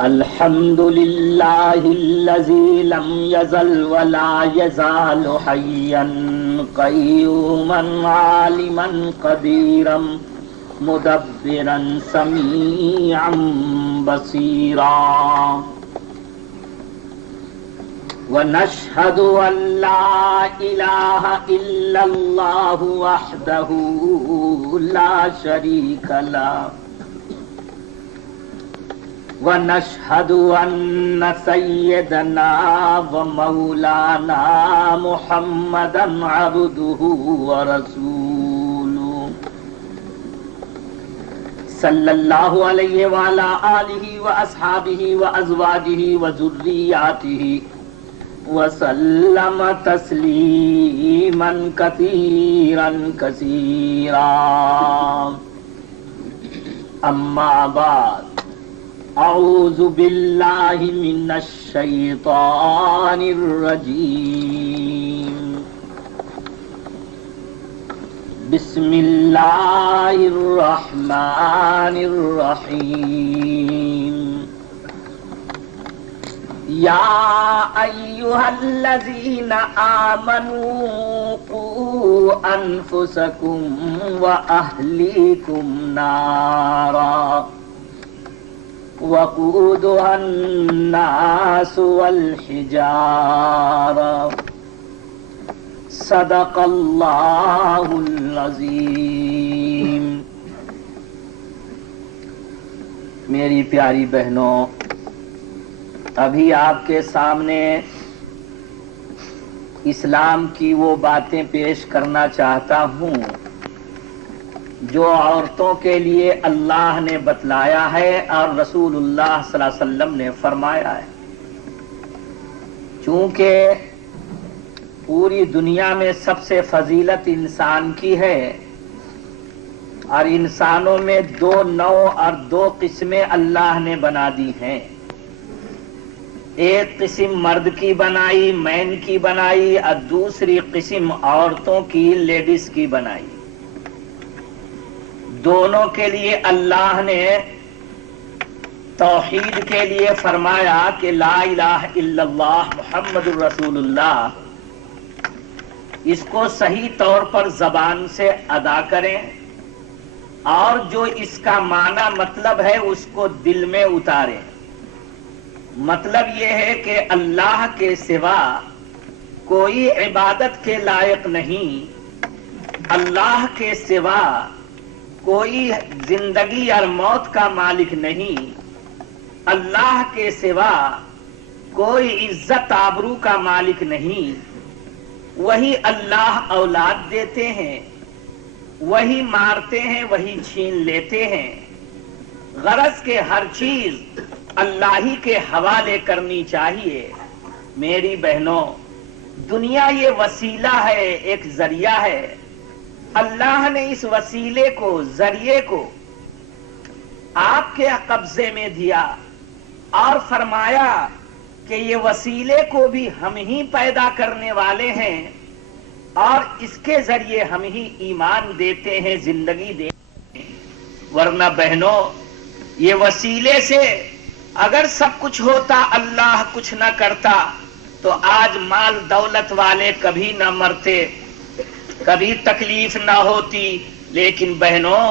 الحمد لله الذي لم يزل ولا يزال حيا قيوما عالما قديرا مدبرا سميعا بصيرا ونشهد أن لا إله إلا الله وحده لا شريك له ونشهد أن سيدنا ومولانا محمدا عبده ورسوله صلى الله عليه وعلى آله وأصحابه وأزواجه وذرياته وسلم تسلیما کثیرا کثیرا اما بعد اعوذ باللہ من الشیطان الرجیم بسم اللہ الرحمن الرحیم یا ایہا الذین آمنوا قوا انفسکم واہلیکم نارا وقودها الناس والحجارہ صدق اللہ العظیم۔ میری پیاری بہنوں، ابھی آپ کے سامنے اسلام کی وہ باتیں پیش کرنا چاہتا ہوں جو عورتوں کے لیے اللہ نے بتلایا ہے اور رسول اللہ صلی اللہ علیہ وسلم نے فرمایا ہے۔ چونکہ پوری دنیا میں سب سے فضیلت انسان کی ہے اور انسانوں میں دو نوع اور دو قسمیں اللہ نے بنا دی ہیں، ایک قسم مرد کی بنائی، مین کی بنائی، اور دوسری قسم عورتوں کی، لیڈیز کی بنائی۔ دونوں کے لیے اللہ نے توحید کے لیے فرمایا کہ لا الہ الا اللہ محمد الرسول اللہ، اس کو صحیح طور پر زبان سے ادا کریں اور جو اس کا معنی مطلب ہے اس کو دل میں اتاریں۔ مطلب یہ ہے کہ اللہ کے سوا کوئی عبادت کے لائق نہیں، اللہ کے سوا کوئی زندگی اور موت کا مالک نہیں، اللہ کے سوا کوئی عزت آبرو کا مالک نہیں۔ وہی اللہ اولاد دیتے ہیں، وہی مارتے ہیں، وہی چھین لیتے ہیں۔ غرض کہ ہر چیز اللہ ہی کے حوالے کرنی چاہیے۔ میری بہنوں، دنیا یہ وسیلہ ہے، ایک ذریعہ ہے۔ اللہ نے اس وسیلے کو، ذریعے کو آپ کے قبضے میں دیا اور فرمایا کہ یہ وسیلے کو بھی ہم ہی پیدا کرنے والے ہیں اور اس کے ذریعے ہم ہی ایمان دیتے ہیں، زندگی دیتے ہیں۔ ورنہ بہنوں، یہ وسیلے سے اگر سب کچھ ہوتا، اللہ کچھ نہ کرتا، تو آج مال دولت والے کبھی نہ مرتے، کبھی تکلیف نہ ہوتی۔ لیکن بہنوں،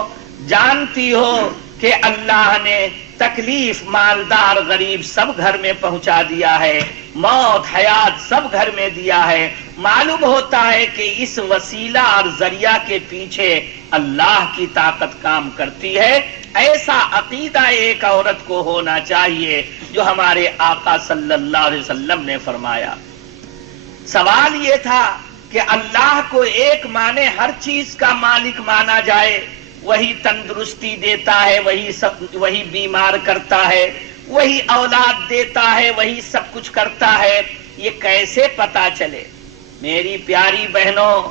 جانتی ہو کہ اللہ نے تکلیف مالدار غریب سب گھر میں پہنچا دیا ہے، موت حیات سب گھر میں دیا ہے۔ معلوم ہوتا ہے کہ اس وسیلہ اور ذریعہ کے پیچھے اللہ کی طاقت کام کرتی ہے۔ ایسا عقیدہ ایک عورت کو ہونا چاہیے جو ہمارے آقا صلی اللہ علیہ وسلم نے فرمایا۔ سوال یہ تھا کہ اللہ کو ایک مانے ہر چیز کا مالک مانا جائے، وہی تندرستی دیتا ہے، وہی بیمار کرتا ہے، وہی اولاد دیتا ہے، وہی سب کچھ کرتا ہے، یہ کیسے پتا چلے؟ میری پیاری بہنوں،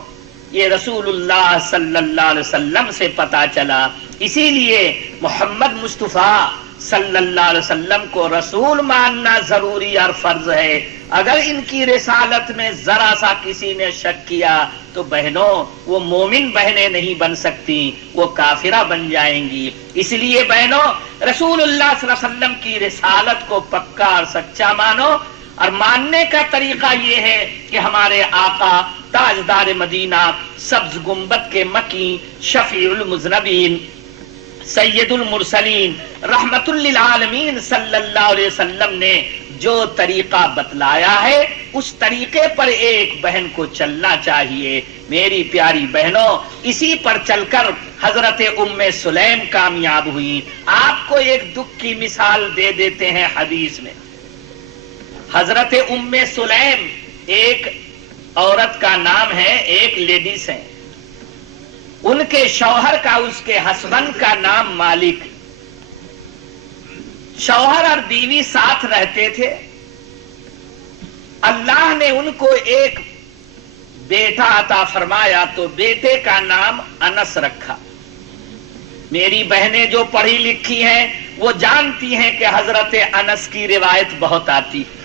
یہ رسول اللہ صلی اللہ علیہ وسلم سے پتا چلا۔ اسی لیے محمد مصطفیٰ صلی اللہ علیہ وسلم کو رسول ماننا ضروری اور فرض ہے۔ اگر ان کی رسالت میں ذرا سا کسی نے شک کیا تو بہنوں وہ مومن بہنیں نہیں بن سکتی، وہ کافرہ بن جائیں گی۔ اس لیے بہنوں رسول اللہ صلی اللہ علیہ وسلم کی رسالت کو پکا اور سچا مانو، اور ماننے کا طریقہ یہ ہے کہ ہمارے آقا تاجدار مدینہ، سبز گنبد کے مکی، شفیع المذنبین، سید المرسلین، رحمت للعالمین صلی اللہ علیہ وسلم نے جو طریقہ بتلایا ہے اس طریقے پر ایک بہن کو چلنا چاہیے۔ میری پیاری بہنوں، اسی پر چل کر حضرت ام سلیم کامیاب ہوئی۔ آپ کو ایک دکھ کی مثال دے دیتے ہیں حدیث میں۔ حضرت ام سلیم ایک عورت کا نام ہے، ایک لیڈیز ہے، ان کے شوہر کا، اس کے ہسبینڈ کا نام مالک۔ شوہر اور بیوی ساتھ رہتے تھے۔ اللہ نے ان کو ایک بیٹا عطا فرمایا تو بیٹے کا نام انس رکھا۔ میری بہنیں جو پڑھی لکھی ہیں وہ جانتی ہیں کہ حضرت انس کی روایت بہت آتی ہے۔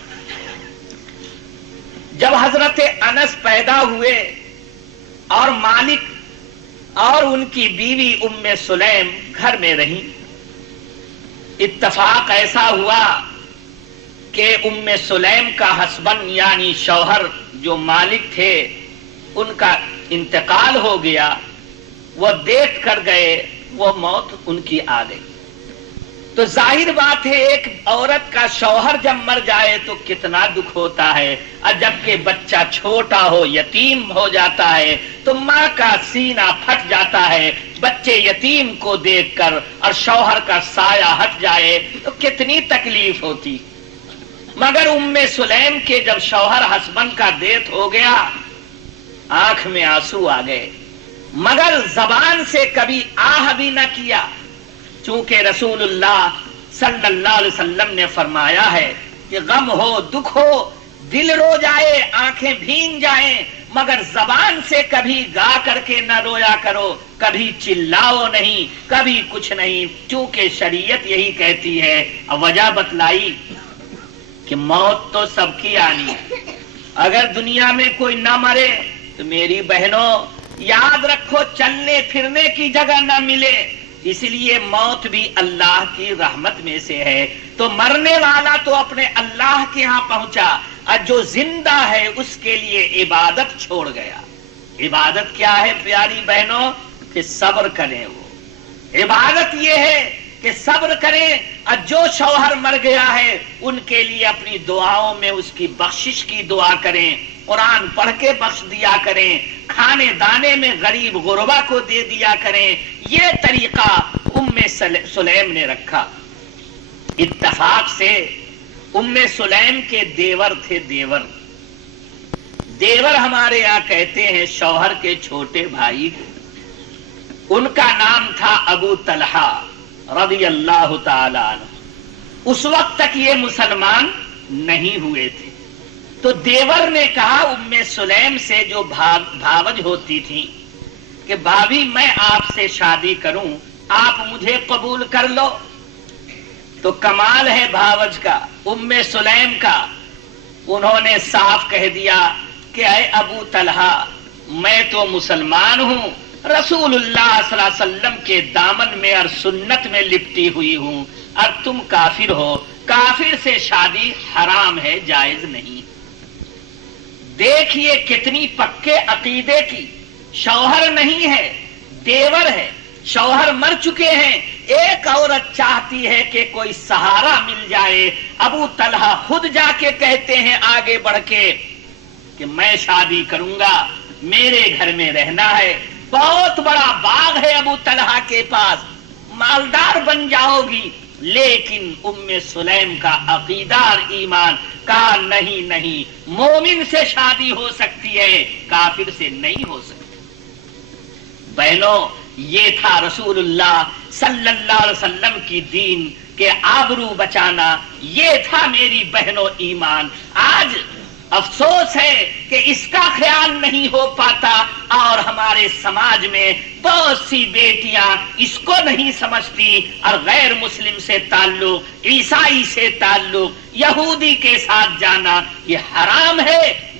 جب حضرت انس پیدا ہوئے اور مالک اور ان کی بیوی ام سلیم گھر میں رہی، اتفاق ایسا ہوا کہ ام سلیم کا ہسبینڈ یعنی شوہر جو مالک تھے ان کا انتقال ہو گیا۔ وہ دیکھ کر گئے، وہ موت ان کی آ گئی۔ تو ظاہر بات ہے ایک عورت کا شوہر جب مر جائے تو کتنا دکھ ہوتا ہے، اور جبکہ بچہ چھوٹا ہو، یتیم ہو جاتا ہے تو ماں کا سینہ پھٹ جاتا ہے۔ بچے یتیم کو دیکھ کر اور شوہر کا سایہ ہٹ جائے تو کتنی تکلیف ہوتی۔ مگر ام سلیم کے جب شوہر ہسبینڈ کا ڈیتھ ہو گیا، آنکھ میں آنسو آ گئے، مگر زبان سے کبھی آہ بھی نہ کیا، چونکہ رسول اللہ صلی اللہ علیہ وسلم نے فرمایا ہے کہ غم ہو، دکھ ہو، دل رو جائے، آنکھیں بھیگ جائیں، مگر زبان سے کبھی گا کر کے نہ رویا کرو، کبھی چلاؤ نہیں، کبھی کچھ نہیں، چونکہ شریعت یہی کہتی ہے۔ وجہ بتلائی کہ موت تو سب کی آنی ہے، اگر دنیا میں کوئی نہ مرے تو میری بہنوں یاد رکھو چلنے پھرنے کی جگہ نہ ملے، اس لیے موت بھی اللہ کی رحمت میں سے ہے۔ تو مرنے والا تو اپنے اللہ کے ہاں پہنچا، اور جو زندہ ہے اس کے لیے عبادت چھوڑ گیا۔ عبادت کیا ہے پیاری بہنوں؟ کہ صبر کریں۔ وہ عبادت یہ ہے کہ صبر کریں، اور جو شوہر مر گیا ہے ان کے لیے اپنی دعاؤں میں اس کی بخشش کی دعا کریں، قرآن پڑھ کے بخش دیا کریں، کھانے دانے میں غریب غربا کو دے دیا کریں۔ یہ طریقہ ام سلیم نے رکھا۔ اتفاق سے ام سلیم کے دیور تھے، دیور ہمارے یہاں کہتے ہیں شوہر کے چھوٹے بھائی، ان کا نام تھا ابو طلحہ رضی اللہ تعالی عنہ۔ اس وقت تک یہ مسلمان نہیں ہوئے تھے، تو دیور نے کہا ام سلیم سے جو بھاوج ہوتی تھی کہ بھابھی میں آپ سے شادی کروں، آپ مجھے قبول کر لو۔ تو کمال ہے بھاوج کا، ام سلیم کا، انہوں نے صاف کہہ دیا کہ اے ابو طلحہ، میں تو مسلمان ہوں، رسول اللہ صلی اللہ علیہ وسلم کے دامن میں اور سنت میں لپٹی ہوئی ہوں، اور تم کافر ہو، کافر سے شادی حرام ہے، جائز نہیں۔ دیکھیے کتنی پکے عقیدے کی، شوہر نہیں ہے، دیور ہے، شوہر مر چکے ہیں، ایک عورت چاہتی ہے کہ کوئی سہارا مل جائے۔ ابو طلحہ خود جا کے کہتے ہیں آگے بڑھ کے کہ میں شادی کروں گا، میرے گھر میں رہنا ہے، بہت بڑا باغ ہے ابو طلحہ کے پاس، مالدار بن جاؤ گی۔ لیکن ام سلیم کا عقیدہ اور ایمان کا نہیں، مومن سے شادی ہو سکتی ہے، کافر سے نہیں ہو سکتی۔ بہنوں، یہ تھا رسول اللہ صلی اللہ علیہ وسلم کی دین کے آبرو بچانا، یہ تھا میری بہنوں ایمان۔ آج افسوس ہے کہ اس کا خیال نہیں ہو پاتا، اور ہمارے سماج میں بہت سی بیٹیاں اس کو نہیں سمجھتی، اور غیر مسلم سے تعلق، عیسائی سے تعلق، یہودی کے ساتھ جانا یہ حرام ہے،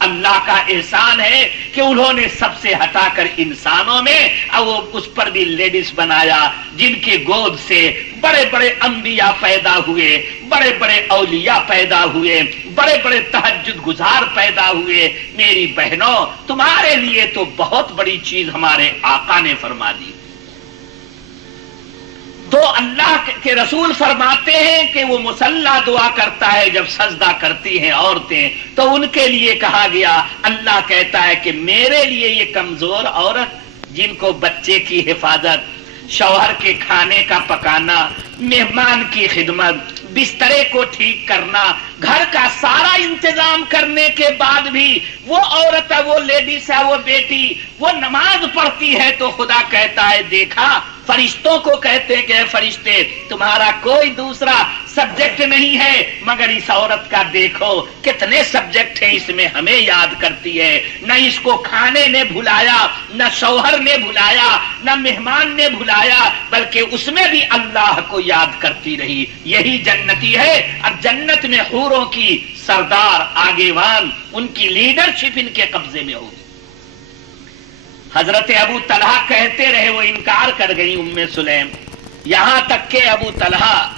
اللہ کا احسان ہے کہ انہوں نے سب سے ہٹا کر انسانوں میں اور وہ اس پر بھی لیڈیز بنایا، جن کے گود سے بڑے بڑے انبیاء پیدا ہوئے، بڑے بڑے اولیاء پیدا ہوئے، بڑے بڑے تہجد گزار پیدا ہوئے۔ میری بہنوں، تمہارے لیے تو بہت بڑی چیز ہمارے آقا نے فرما دی۔ تو اللہ کے رسول فرماتے ہیں کہ وہ مصلی دعا کرتا ہے جب سجدہ کرتی ہیں عورتیں، تو ان کے لیے کہا گیا، اللہ کہتا ہے کہ میرے لیے یہ کمزور عورت جن کو بچے کی حفاظت، شوہر کے کھانے کا پکانا، مہمان کی خدمت، بسترے کو ٹھیک کرنا، گھر کا سارا انتظام کرنے کے بعد بھی وہ عورت ہے، وہ لیڈیز ہے، وہ بیٹی وہ نماز پڑھتی ہے، تو خدا کہتا ہے دیکھا، فرشتوں کو کہتے ہیں کہ اے فرشتے، تمہارا کوئی دوسرا سبجیکٹ نہیں ہے مگر اس عورت کا دیکھو کتنے سبجیکٹ ہیں، اس میں ہمیں یاد کرتی ہے۔ نہ اس کو کھانے نے بھلایا، نہ شوہر نے بھلایا، نہ مہمان نے بھلایا، بلکہ اس میں بھی اللہ کو یاد کرتی رہی۔ یہی جنتی ہے۔ اب جنت میں حوروں کی سردار، آگیوان، ان کی لیڈرشپ ان کے قبضے میں ہوگی۔ حضرت ابو طلحہ کہتے رہے، وہ انکار کر گئی ام سلیم، یہاں تک کہ ابو طلحہ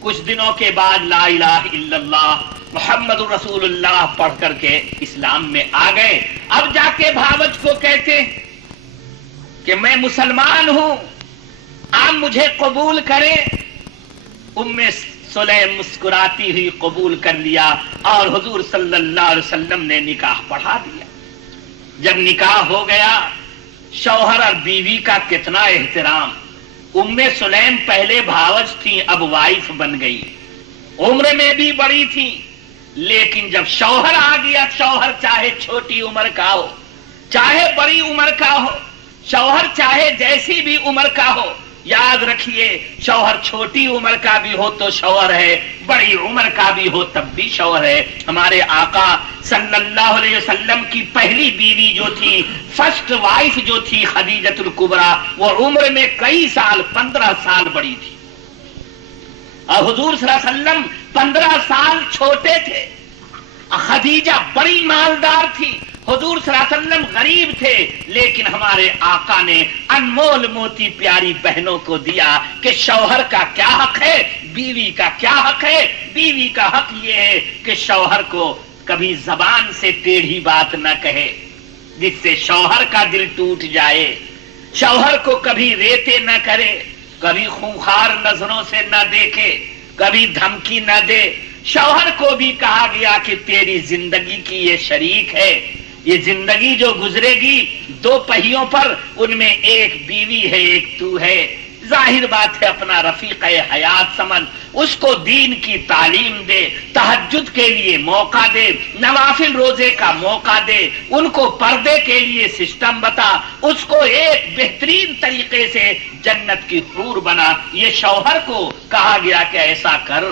کچھ دنوں کے بعد لا الہ الا اللہ محمد رسول اللہ پڑھ کر کے اسلام میں آ گئے۔ اب جا کے بھاوج کو کہتے کہ میں مسلمان ہوں، آپ مجھے قبول کریں۔ ام سلیم مسکراتی ہوئی قبول کر لیا اور حضور صلی اللہ علیہ وسلم نے نکاح پڑھا دیا۔ جب نکاح ہو گیا، شوہر اور بیوی کا کتنا احترام۔ ام سلیم پہلے بھاوج تھی، اب وائف بن گئی، عمر میں بھی بڑی تھی، لیکن جب شوہر آ گیا، شوہر چاہے چھوٹی عمر کا ہو، چاہے بڑی عمر کا ہو، شوہر چاہے جیسی بھی عمر کا ہو، یاد رکھیے شوہر چھوٹی عمر کا بھی ہو تو شوہر ہے، بڑی عمر کا بھی ہو تب بھی شوہر ہے۔ ہمارے آقا صلی اللہ علیہ وسلم کی پہلی بیوی جو تھی، فرسٹ وائف جو تھی خدیجۃ الکبریٰ، وہ عمر میں کئی سال، 15 سال بڑی تھی، اور حضور صلی اللہ علیہ وسلم 15 سال چھوٹے تھے۔ خدیجہ بڑی مالدار تھی، حضور صلی اللہ علیہ وسلم غریب تھے، لیکن ہمارے آقا نے انمول موتی پیاری بہنوں کو دیا کہ شوہر کا کیا حق ہے، بیوی کا کیا حق ہے۔ بیوی کا حق یہ ہے کہ شوہر کو کبھی زبان سے ٹیڑھی بات نہ کہے جس سے شوہر کا دل ٹوٹ جائے، شوہر کو کبھی ریتے نہ کرے، کبھی خونخوار نظروں سے نہ دیکھے، کبھی دھمکی نہ دے۔ شوہر کو بھی کہا گیا کہ تیری زندگی کی یہ شریک ہے، یہ زندگی جو گزرے گی دو پہیوں پر، ان میں ایک بیوی ہے، ایک تو ہے۔ ظاہر بات ہے اپنا رفیق حیات سمجھ، اس کو دین کی تعلیم دے، تہجد کے لیے موقع دے، نوافل روزے کا موقع دے، ان کو پردے کے لیے سسٹم بتا، اس کو ایک بہترین طریقے سے جنت کی حور بنا۔ یہ شوہر کو کہا گیا کہ ایسا کر۔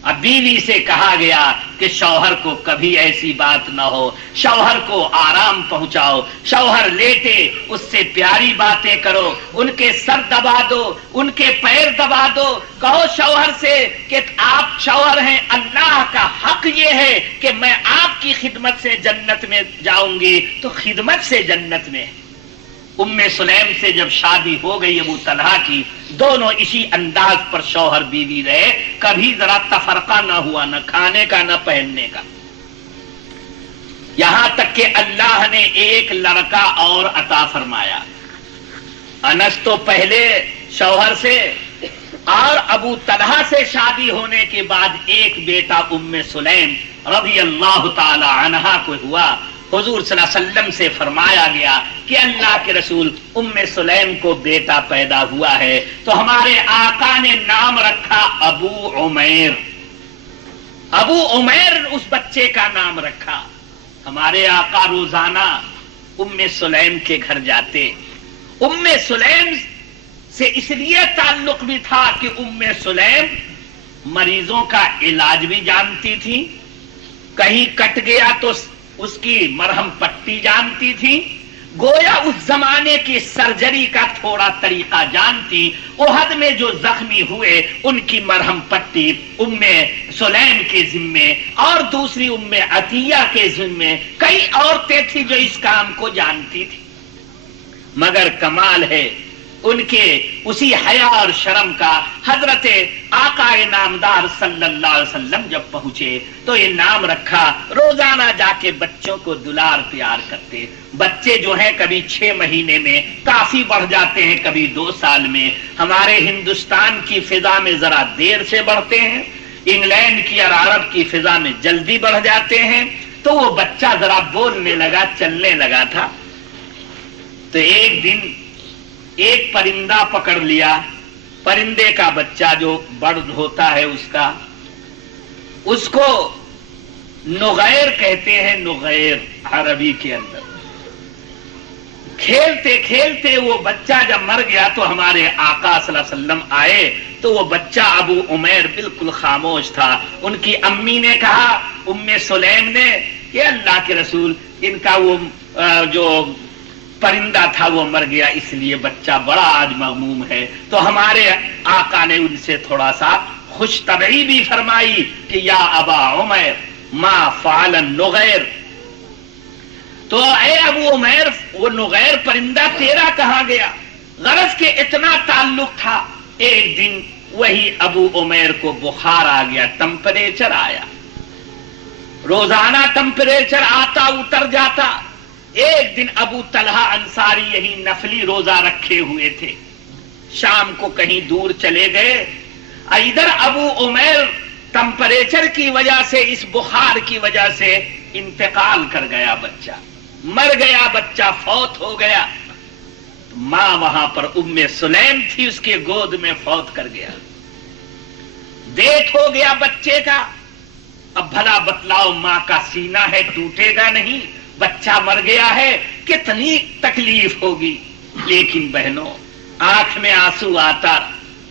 اب بیوی سے کہا گیا کہ شوہر کو کبھی ایسی بات نہ ہو، شوہر کو آرام پہنچاؤ، شوہر لیٹے اس سے پیاری باتیں کرو، ان کے سر دبا دو، ان کے پیر دبا دو، کہو شوہر سے کہ آپ شوہر ہیں، اللہ کا حق یہ ہے کہ میں آپ کی خدمت سے جنت میں جاؤں گی، تو خدمت سے جنت میں۔ ام سلیم سے جب شادی ہو گئی ابو طلحہ کی، دونوں اسی انداز پر شوہر بیوی رہے، کبھی ذرا تفرقہ نہ ہوا، نہ کھانے کا نہ پہننے کا۔ یہاں تک کہ اللہ نے ایک لڑکا اور عطا فرمایا۔ انس تو پہلے شوہر سے اور ابو طلحہ سے شادی ہونے کے بعد ایک بیٹا ام سلیم رضی اللہ تعالی عنہا کو ہوا۔ حضور صلی اللہ علیہ وسلم سے فرمایا گیا کہ اللہ کے رسول ام سلیم کو بیٹا پیدا ہوا ہے، تو ہمارے آقا نے نام رکھا ابو عمیر۔ ابو عمیر اس بچے کا نام رکھا۔ ہمارے آقا روزانہ ام سلیم کے گھر جاتے۔ ام سلیم سے اس لیے تعلق بھی تھا کہ ام سلیم مریضوں کا علاج بھی جانتی تھی، کہیں کٹ گیا تو اس کی مرہم پٹی جانتی تھی، گویا اس زمانے کی سرجری کا تھوڑا طریقہ جانتی. احد میں جو زخمی ہوئے ان کی مرہم پٹی ام سلیم کے ذمے اور دوسری ام عطیہ کے ذمے. کئی عورتیں تھیں جو اس کام کو جانتی تھی. مگر کمال ہے ان کے اسی حیا اور شرم کا. حضرت آقا نامدار صلی اللہ علیہ وسلم جب پہنچے تو یہ نام رکھا. روزانہ جا کے بچوں کو دلار پیار کرتے. بچے جو ہیں کبھی 6 مہینے میں کافی بڑھ جاتے ہیں, کبھی 2 سال میں. ہمارے ہندوستان کی فضا میں ذرا دیر سے بڑھتے ہیں, انگلینڈ کی اور عرب کی فضا میں جلدی بڑھ جاتے ہیں. تو وہ بچہ ذرا بولنے لگا, چلنے لگا تھا. تو ایک دن ایک پرندہ پکڑ لیا. پرندے کا بچہ جو برڈ ہوتا ہے اس کو نغیر کہتے ہیں. نغیر عربی کے اندر. کھیلتے کھیلتے وہ بچہ جب مر گیا تو ہمارے آقا صلی اللہ علیہ وسلم آئے تو وہ بچہ ابو عمیر بالکل خاموش تھا. ان کی امی نے کہا, ام سلیم نے, کہ اللہ کے رسول ان کا وہ جو پرندہ تھا وہ مر گیا, اس لیے بچہ بڑا آج مغموم ہے. تو ہمارے آقا نے ان سے تھوڑا سا خوش طبعی بھی فرمائی کہ یا ابا عمیر ما فعل النغیر. تو اے ابو عمیر وہ نغیر پرندہ تیرا کہاں گیا؟ غرض کے اتنا تعلق تھا. ایک دن وہی ابو عمیر کو بخار آ گیا, ٹمپریچر آیا. روزانہ ٹمپریچر آتا اتر جاتا. ایک دن ابو طلحہ انصاری یہی نفلی روزہ رکھے ہوئے تھے, شام کو کہیں دور چلے گئے. ادھر ابو عمیر ٹمپریچر کی وجہ سے, اس بخار کی وجہ سے انتقال کر گیا. بچہ مر گیا, بچہ فوت ہو گیا. ماں وہاں پر ام سلیم تھی, اس کے گود میں فوت کر گیا. دیکھ ہو گیا بچے کا. اب بھلا بتلاؤ, ماں کا سینہ ہے ٹوٹے گا نہیں؟ بچہ مر گیا ہے, کتنی تکلیف ہوگی. لیکن بہنوں آنکھ میں آنسو آتا,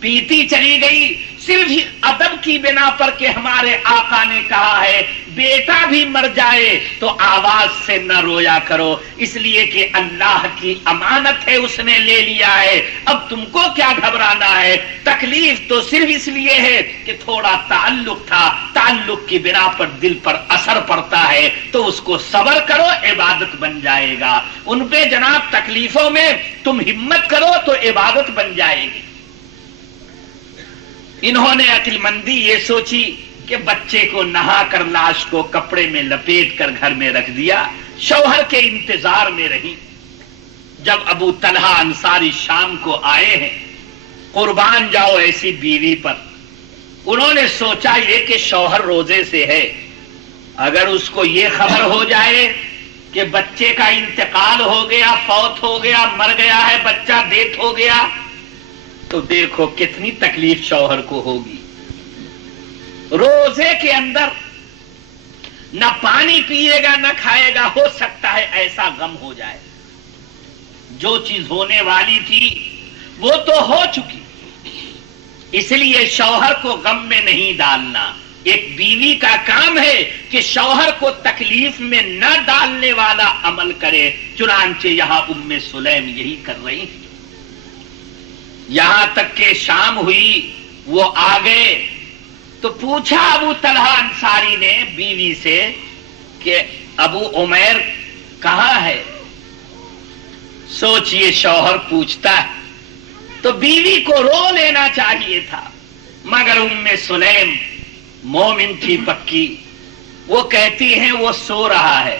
پیتی چلی گئی. صرف ادب کی بنا پر کہ ہمارے آقا نے کہا ہے بیٹا بھی مر جائے تو آواز سے نہ رویا کرو, اس لیے کہ اللہ کی امانت ہے, اس نے لے لیا ہے. اب تم کو کیا گھبرانا ہے؟ تکلیف تو صرف اس لیے ہے کہ تھوڑا تعلق تھا, تعلق کی بنا پر دل پر اثر پڑتا ہے, تو اس کو صبر کرو, عبادت بن جائے گا. ان پہ جناب تکلیفوں میں تم ہمت کرو تو عبادت بن جائے گی. انہوں نے عقل مندی یہ سوچی کہ بچے کو نہا کر لاش کو کپڑے میں لپیٹ کر گھر میں رکھ دیا. شوہر کے انتظار میں رہی. جب ابو طلحہ انصاری شام کو آئے ہیں, قربان جاؤ ایسی بیوی پر. انہوں نے سوچا یہ کہ شوہر روزے سے ہے, اگر اس کو یہ خبر ہو جائے کہ بچے کا انتقال ہو گیا, فوت ہو گیا, مر گیا ہے بچہ, ڈیتھ ہو گیا, تو دیکھو کتنی تکلیف شوہر کو ہوگی. روزے کے اندر نہ پانی پیے گا نہ کھائے گا, ہو سکتا ہے ایسا غم ہو جائے. جو چیز ہونے والی تھی وہ تو ہو چکی, اس لیے شوہر کو غم میں نہیں ڈالنا. ایک بیوی کا کام ہے کہ شوہر کو تکلیف میں نہ ڈالنے والا عمل کرے. چنانچہ یہاں ام سلیم یہی کر رہی ہیں. یہاں تک کہ شام ہوئی, وہ آ گئے تو پوچھا ابو طلحہ انصاری نے بیوی سے کہ ابو عمیر کہاں ہے؟ سوچئے شوہر پوچھتا ہے تو بیوی کو رو لینا چاہیے تھا, مگر ام سلیم مومن تھی پکی. وہ کہتی ہیں وہ سو رہا ہے.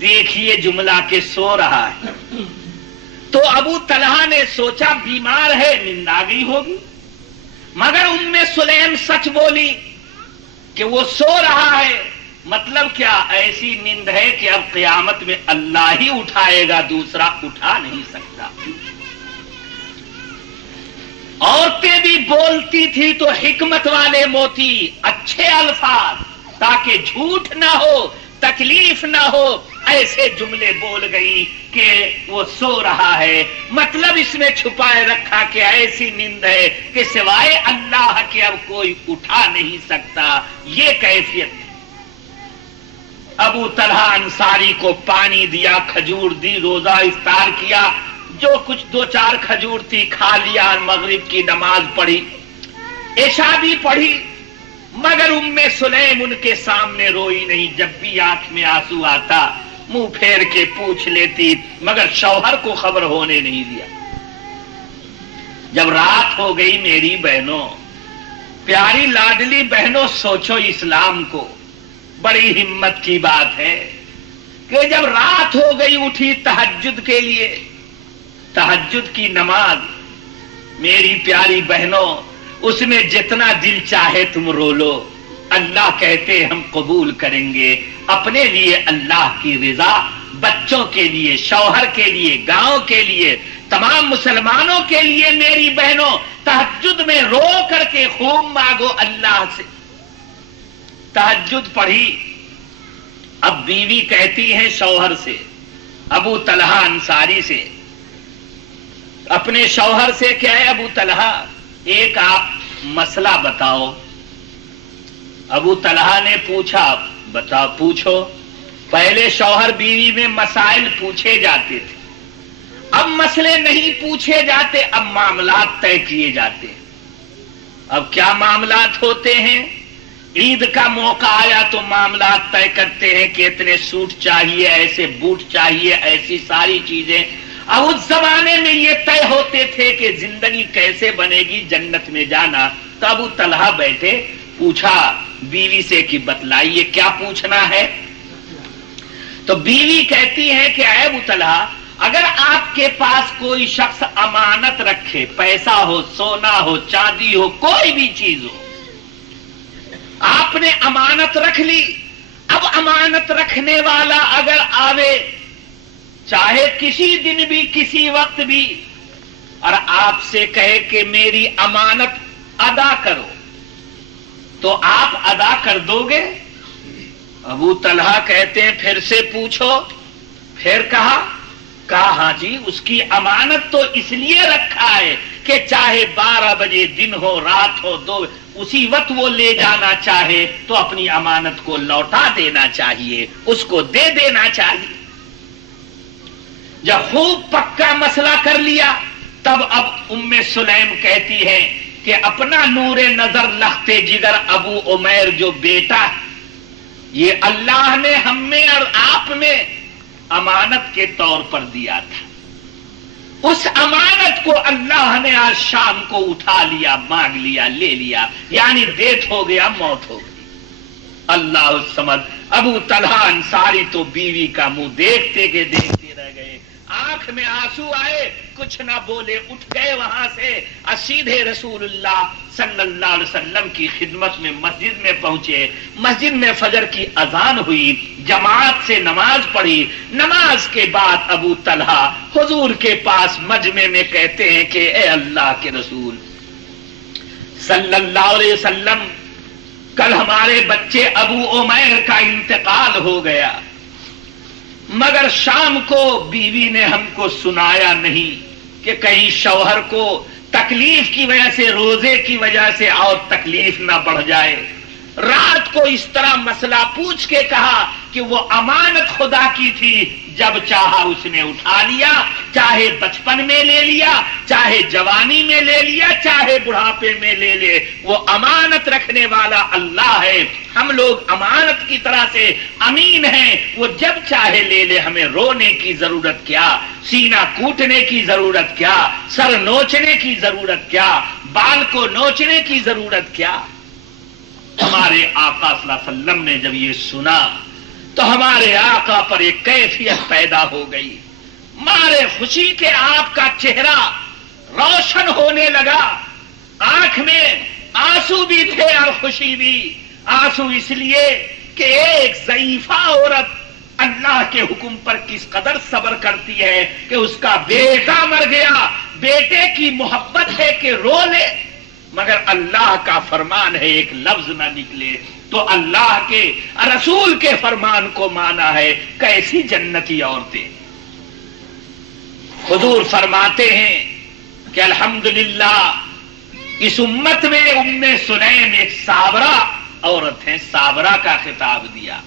دیکھیے جملہ کہ سو رہا ہے. تو ابو طلحہ نے سوچا بیمار ہے, نیند آ گئی ہوگی. مگر ام سلیم سچ بولی کہ وہ سو رہا ہے. مطلب کیا؟ ایسی نیند ہے کہ اب قیامت میں اللہ ہی اٹھائے گا, دوسرا اٹھا نہیں سکتا. عورتیں بھی بولتی تھی تو حکمت والے موتی, اچھے الفاظ, تاکہ جھوٹ نہ ہو, تکلیف نہ ہو. ایسے جملے بول گئی کہ وہ سو رہا ہے. مطلب اس میں چھپائے رکھا کہ ایسی نیند ہے کہ سوائے اللہ کے اب کوئی اٹھا نہیں سکتا. یہ کیفیت ہے. ابو طلحہ انصاری کو پانی دیا، کھجور دی، روزہ افطار کیا، جو کچھ 2-4 کھجور تھی کھا لیا، اور مغرب کی نماز پڑھی، عشاء بھی پڑھی، مگر ام سلیم ان کے سامنے روئی نہیں۔ جب بھی آنکھ میں آنسو آتا منہ پھیر کے پوچھ لیتی، مگر شوہر کو خبر ہونے نہیں دیا۔ جب رات ہو گئی میری بہنوں، پیاری لاڈلی بہنوں، سوچو اسلام کو، بڑی ہمت کی بات ہے کہ جب رات ہو گئی اٹھی تہجد کے لیے، تہجد کی نماز، میری پیاری بہنوں، اس میں جتنا دل چاہے تم رو لو، اللہ کہتے ہم قبول کریں گے، اپنے لیے اللہ کی رضا، بچوں کے لیے، شوہر کے لیے، گاؤں کے لیے، تمام مسلمانوں کے لیے۔ میری بہنوں، تہجد میں رو کر کے خوب مانگو اللہ سے۔ تہجد پڑھی، اب بیوی کہتی ہے شوہر سے، ابو طلحہ انصاری سے، اپنے شوہر سے، کیا ہے ابو طلحہ ایک آپ مسئلہ بتاؤ۔ ابو طلحہ نے پوچھا، بتا پوچھو۔ پہلے شوہر بیوی میں مسائل پوچھے جاتے تھے، اب مسئلے نہیں پوچھے جاتے، اب معاملات طے کیے جاتے ہیں۔ اب کیا معاملات ہوتے ہیں؟ عید کا موقع آیا تو معاملات طے کرتے ہیں کہ اتنے سوٹ چاہیے، ایسے بوٹ چاہیے، ایسی ساری چیزیں۔ اب اس زمانے میں یہ طے ہوتے تھے کہ زندگی کیسے بنے گی، جنت میں جانا۔ تو ابو طلحہ بیٹھے، پوچھا بیوی سے کہ بتلائیے کیا پوچھنا ہے۔ تو بیوی کہتی ہے کہ اے ابو طلحہ، اگر آپ کے پاس کوئی شخص امانت رکھے، پیسہ ہو، سونا ہو، چاندی ہو، کوئی بھی چیز ہو، آپ نے امانت رکھ لی، اب امانت رکھنے والا اگر آوے، چاہے کسی دن بھی، کسی وقت بھی، اور آپ سے کہے کہ میری امانت ادا کرو، تو آپ ادا کر دو گے؟ ابو طلحہ کہتے ہیں پھر سے پوچھو۔ پھر کہا ہاں جی، اس کی امانت تو اس لیے رکھا ہے کہ چاہے 12 بجے دن ہو، رات ہو، 2 اسی وقت وہ لے جانا چاہے تو اپنی امانت کو لوٹا دینا چاہیے، اس کو دے دینا چاہیے۔ جب خوب پکا مسئلہ کر لیا، تب اب ام سلیم کہتی ہے کہ اپنا نور نظر لختے جگر ابو عمیر جو بیٹا، یہ اللہ نے ہم میں اور آپ میں امانت کے طور پر دیا تھا، اس امانت کو اللہ نے آج شام کو اٹھا لیا، مانگ لیا، لے لیا، یعنی ڈیتھ ہو گیا، موت ہو گئی۔ اللہ الصمد۔ ابو طلحہ انصاری تو بیوی کا منہ دیکھتے کہ دیکھتے رہ گئے، آنکھ میں آنسو آئے، کچھ نہ بولے، اٹھ گئے وہاں سے، سیدھے رسول اللہ صلی اللہ علیہ وسلم کی خدمت میں مسجد میں پہنچے۔ مسجد میں فجر کی اذان ہوئی، جماعت سے نماز پڑھی، نماز کے بعد ابو طلحہ حضور کے پاس مجمع میں کہتے ہیں کہ اے اللہ کے رسول صلی اللہ علیہ وسلم، کل ہمارے بچے ابو عمیر کا انتقال ہو گیا، مگر شام کو بیوی نے ہم کو سنایا نہیں کہ کہیں شوہر کو تکلیف کی وجہ سے، روزے کی وجہ سے اور تکلیف نہ بڑھ جائے۔ رات کو اس طرح مسئلہ پوچھ کے کہا کہ وہ امانت خدا کی تھی، جب چاہا اس نے اٹھا لیا، چاہے بچپن میں لے لیا، چاہے جوانی میں لے لیا، چاہے بڑھاپے میں لے لے، وہ امانت رکھنے والا اللہ ہے، ہم لوگ امانت کی طرح سے امین ہیں، وہ جب چاہے لے لے، ہمیں رونے کی ضرورت کیا، سینہ کوٹنے کی ضرورت کیا، سر نوچنے کی ضرورت کیا، بال کو نوچنے کی ضرورت کیا۔ ہمارے آقا صلی اللہ علیہ وسلم نے جب یہ سنا تو ہمارے آقا پر ایک کیفیت پیدا ہو گئی، مارے خوشی کے آپ کا چہرہ روشن ہونے لگا، آنکھ میں آنسو بھی تھے اور خوشی بھی۔ آنسو اس لیے کہ ایک ضعیفہ عورت اللہ کے حکم پر کس قدر صبر کرتی ہے کہ اس کا بیٹا مر گیا، بیٹے کی محبت ہے کہ رو لے، مگر اللہ کا فرمان ہے ایک لفظ نہ نکلے، تو اللہ کے رسول کے فرمان کو مانا ہے۔ کیسی جنتی عورتیں! حضور فرماتے ہیں کہ الحمدللہ اس امت میں ام سلیم ایک صابرہ عورت ہے، صابرہ کا خطاب دیا،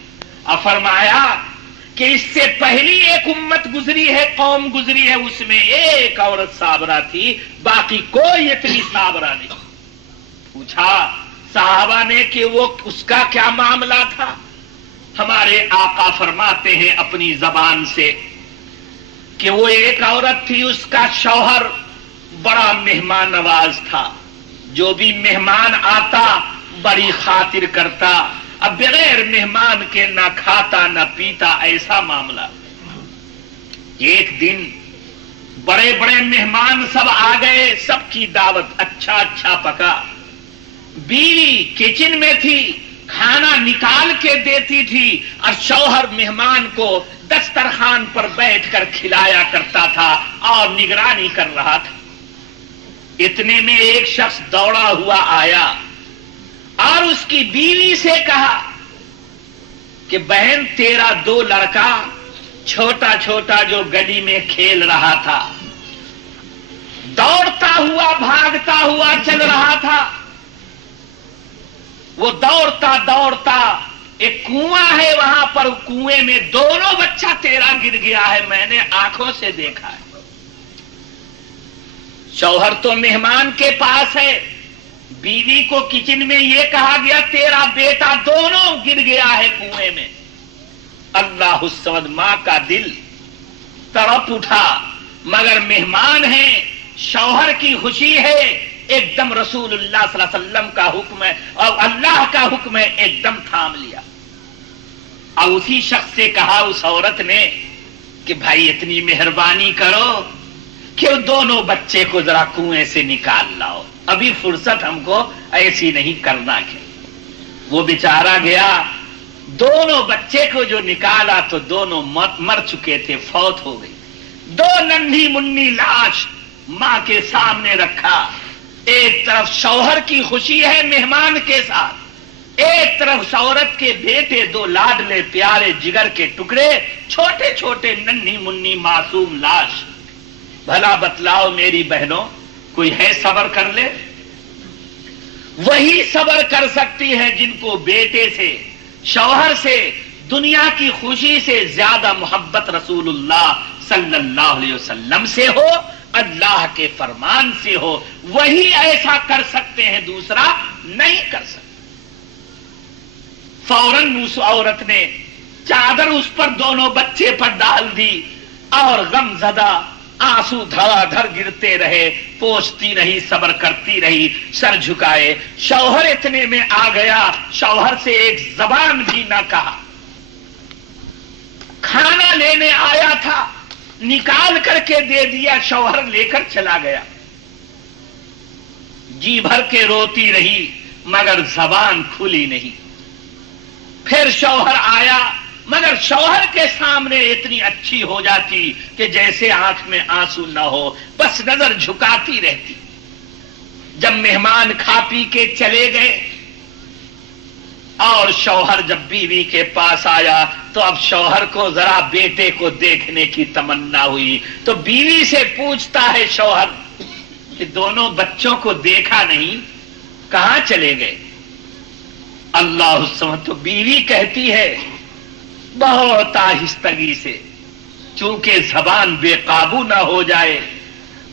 اور فرمایا کہ اس سے پہلی ایک امت گزری ہے، قوم گزری ہے، اس میں ایک عورت صابرہ تھی، باقی کوئی اتنی صابرہ نہیں۔ پوچھا صحابہ نے کہ وہ اس کا کیا معاملہ تھا؟ ہمارے آقا فرماتے ہیں اپنی زبان سے کہ وہ ایک عورت تھی، اس کا شوہر بڑا مہمان نواز تھا، جو بھی مہمان آتا بڑی خاطر کرتا، اب بغیر مہمان کے نہ کھاتا نہ پیتا، ایسا معاملہ۔ ایک دن بڑے بڑے مہمان سب آ گئے، سب کی دعوت اچھا اچھا پکا، بیوی کچن میں تھی، کھانا نکال کے دیتی تھی، اور شوہر مہمان کو دسترخوان پر بیٹھ کر کھلایا کرتا تھا اور نگرانی کر رہا تھا۔ اتنے میں ایک شخص دوڑا ہوا آیا اور اس کی بیوی سے کہا کہ بہن تیرا دو لڑکا چھوٹا چھوٹا جو گلی میں کھیل رہا تھا، دوڑتا ہوا بھاگتا ہوا چل رہا تھا، وہ دوڑتا دوڑتا ایک کنواں ہے وہاں پر، کنویں میں دونوں بچہ تیرا گر گیا ہے، میں نے آنکھوں سے دیکھا ہے۔ شوہر تو مہمان کے پاس ہے، بیوی کو کچن میں یہ کہا گیا تیرا بیٹا دونوں گر گیا ہے کنویں میں۔ اللہ الصمد، ماں کا دل تڑپ اٹھا، مگر مہمان ہیں، شوہر کی خوشی ہے، ایک دم رسول اللہ صلی اللہ علیہ وسلم کا حکم ہے اور اللہ کا حکم ہے، ایک دم تھام لیا۔ اور اسی شخص سے کہا اس عورت نے کہ بھائی اتنی مہربانی کرو کہ دونوں بچے کو ذرا کنویں سے نکال لاؤ، ابھی فرصت ہم کو ایسی نہیں کرنا کہ۔ وہ بیچارہ گیا، دونوں بچے کو جو نکالا تو دونوں مر چکے تھے، فوت ہو گئی۔ دو ننھی منی لاش ماں کے سامنے رکھا، ایک طرف شوہر کی خوشی ہے مہمان کے ساتھ، ایک طرف عورت کے بیٹے دو لاڈلے پیارے جگر کے ٹکڑے، چھوٹے چھوٹے ننھی منی معصوم لاش۔ بھلا بتلاؤ میری بہنوں، کوئی ہے صبر کر لے؟ وہی صبر کر سکتی ہے جن کو بیٹے سے، شوہر سے، دنیا کی خوشی سے زیادہ محبت رسول اللہ صلی اللہ علیہ وسلم سے ہو، اللہ کے فرمان سے ہو، وہی ایسا کر سکتے ہیں، دوسرا نہیں کر سکتے۔ فوراً اس عورت نے چادر اس پر دونوں بچے پر ڈال دی اور غم زدہ آنسو دھڑا دھڑ گرتے رہے، پوچھتی رہی، صبر کرتی رہی، سر جھکائے۔ شوہر اتنے میں آ گیا، شوہر سے ایک زبان بھی نہ کہا، کھانا لینے آیا تھا، نکال کر کے دے دیا، شوہر لے کر چلا گیا۔ جی بھر کے روتی رہی مگر زبان کھلی نہیں۔ پھر شوہر آیا، مگر شوہر کے سامنے اتنی اچھی ہو جاتی کہ جیسے آنکھ میں آنسو نہ ہو، بس نظر جھکاتی رہتی۔ جب مہمان کھا پی کے چلے گئے اور شوہر جب بیوی کے پاس آیا تو اب شوہر کو ذرا بیٹے کو دیکھنے کی تمنا ہوئی، تو بیوی سے پوچھتا ہے شوہر کہ دونوں بچوں کو دیکھا نہیں، کہاں چلے گئے؟ اللہ سمجھ، تو بیوی کہتی ہے بہت آہستگی سے، چونکہ زبان بے قابو نہ ہو جائے،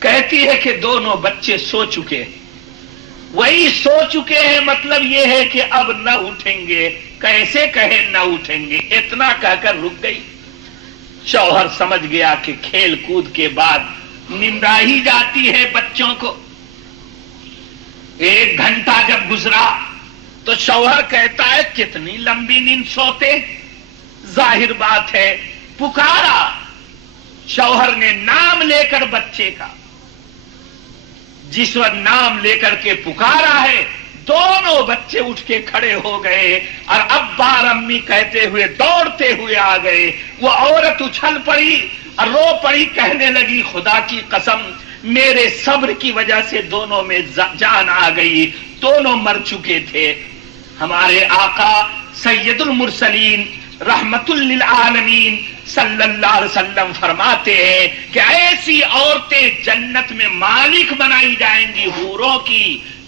کہتی ہے کہ دونوں بچے سو چکے ہیں۔ وہی سو چکے ہیں مطلب یہ ہے کہ اب نہ اٹھیں گے، کیسے کہیں نہ اٹھیں گے، اتنا کہہ کر رک گئی۔ شوہر سمجھ گیا کہ کھیل کود کے بعد نیند آ ہی جاتی ہے بچوں کو۔ ایک گھنٹہ جب گزرا تو شوہر کہتا ہے کتنی لمبی نیند سوتے، ظاہر بات ہے پکارا، شوہر نے نام لے کر بچے کا، جس وقت نام لے کر کے پکارا ہے دونوں بچے اٹھ کے کھڑے ہو گئے اور ابا اور امی کہتے ہوئے دوڑتے ہوئے آ گئے۔ وہ عورت اچھل پڑی اور رو پڑی، کہنے لگی خدا کی قسم میرے صبر کی وجہ سے دونوں میں جان آ گئی، دونوں مر چکے تھے۔ ہمارے آقا سید المرسلین رحمت للعالمین صلی اللہ علیہ وسلم فرماتے ہیں کہ ایسی عورتیں جنت میں مالک بنائی جائیں گی حوروں کی،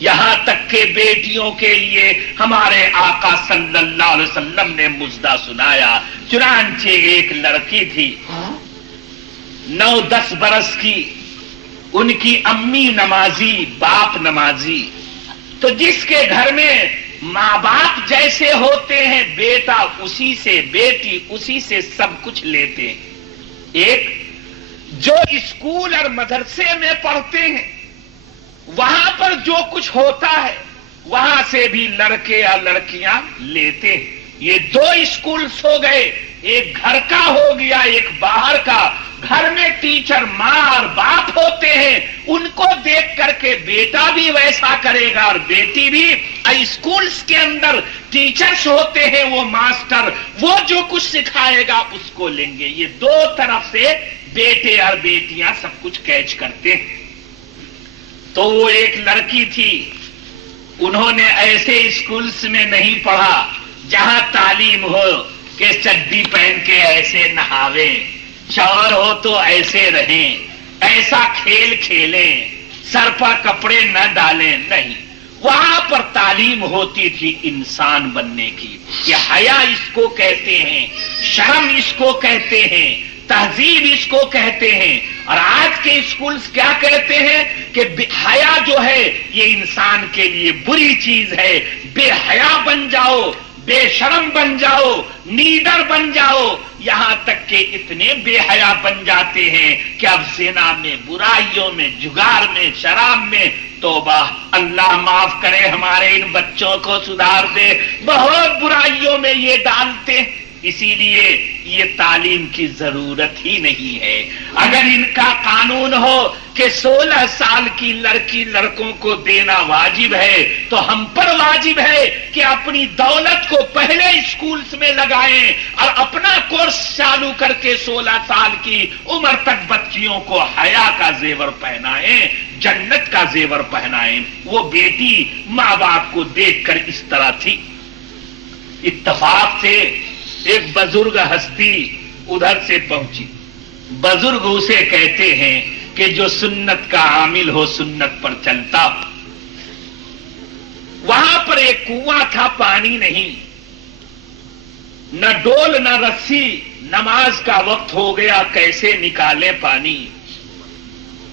یہاں تک کہ بیٹیوں کے لیے ہمارے آقا صلی اللہ علیہ وسلم نے مژدہ سنایا. چنانچہ ایک لڑکی تھی 9-10 برس کی، ان کی امی نمازی، باپ نمازی. تو جس کے گھر میں ماں باپ جیسے ہوتے ہیں، بیٹا اسی سے، بیٹی اسی سے سب کچھ لیتے ہیں. ایک جو اسکول اور مدرسے میں پڑھتے ہیں، وہاں پر جو کچھ ہوتا ہے وہاں سے بھی لڑکے یا لڑکیاں لیتے ہیں. یہ 2 اسکولز ہو گئے، ایک گھر کا ہو گیا، ایک باہر کا. گھر میں ٹیچر ماں اور باپ ہوتے ہیں، ان کو دیکھ کر کے بیٹا بھی ویسا کرے گا اور بیٹی بھی. اسکولز کے اندر ٹیچرز ہوتے ہیں، وہ ماسٹر، وہ جو کچھ سکھائے گا اس کو لیں گے. یہ 2 طرف سے بیٹے اور بیٹیاں سب کچھ کیچ کرتے ہیں. تو وہ ایک لڑکی تھی، انہوں نے ایسے اسکولز میں نہیں پڑھا جہاں تعلیم ہو کہ چڈی پہن کے ایسے نہاویں، شوہر ہو تو ایسے رہیں، ایسا کھیل کھیلیں، سر پر کپڑے نہ ڈالیں. نہیں، وہاں پر تعلیم ہوتی تھی انسان بننے کی. یہ حیا اس کو کہتے ہیں، شرم اس کو کہتے ہیں، تہذیب اس کو کہتے ہیں. اور آج کے اسکولز کیا کہتے ہیں کہ حیا جو ہے یہ انسان کے لیے بری چیز ہے. بے حیا بن جاؤ، بے شرم بن جاؤ، نیڈر بن جاؤ. یہاں تک کہ اتنے بے حیا بن جاتے ہیں کہ اب زنا میں، برائیوں میں، جگار میں، شراب میں. توبہ، اللہ معاف کرے، ہمارے ان بچوں کو سدھار دے، بہت برائیوں میں یہ ڈالتے. اسی لیے یہ تعلیم کی ضرورت ہی نہیں ہے. اگر ان کا قانون ہو کہ 16 سال کی لڑکی لڑکوں کو دینا واجب ہے تو ہم پر واجب ہے کہ اپنی دولت کو پہلے اسکولز میں لگائیں اور اپنا کورس چالو کر کے 16 سال کی عمر تک بچیوں کو حیا کا زیور پہنائیں، جنت کا زیور پہنائیں. وہ بیٹی ماں باپ کو دیکھ کر اس طرح تھی. اتفاق سے ایک بزرگ ہستی ادھر سے پہنچی. بزرگ اسے کہتے ہیں کہ جو سنت کا عامل ہو، سنت پر چلتا ہو. وہاں پر ایک کنواں تھا، پانی نہیں، نہ ڈول نہ رسی. نماز کا وقت ہو گیا، کیسے نکالیں پانی؟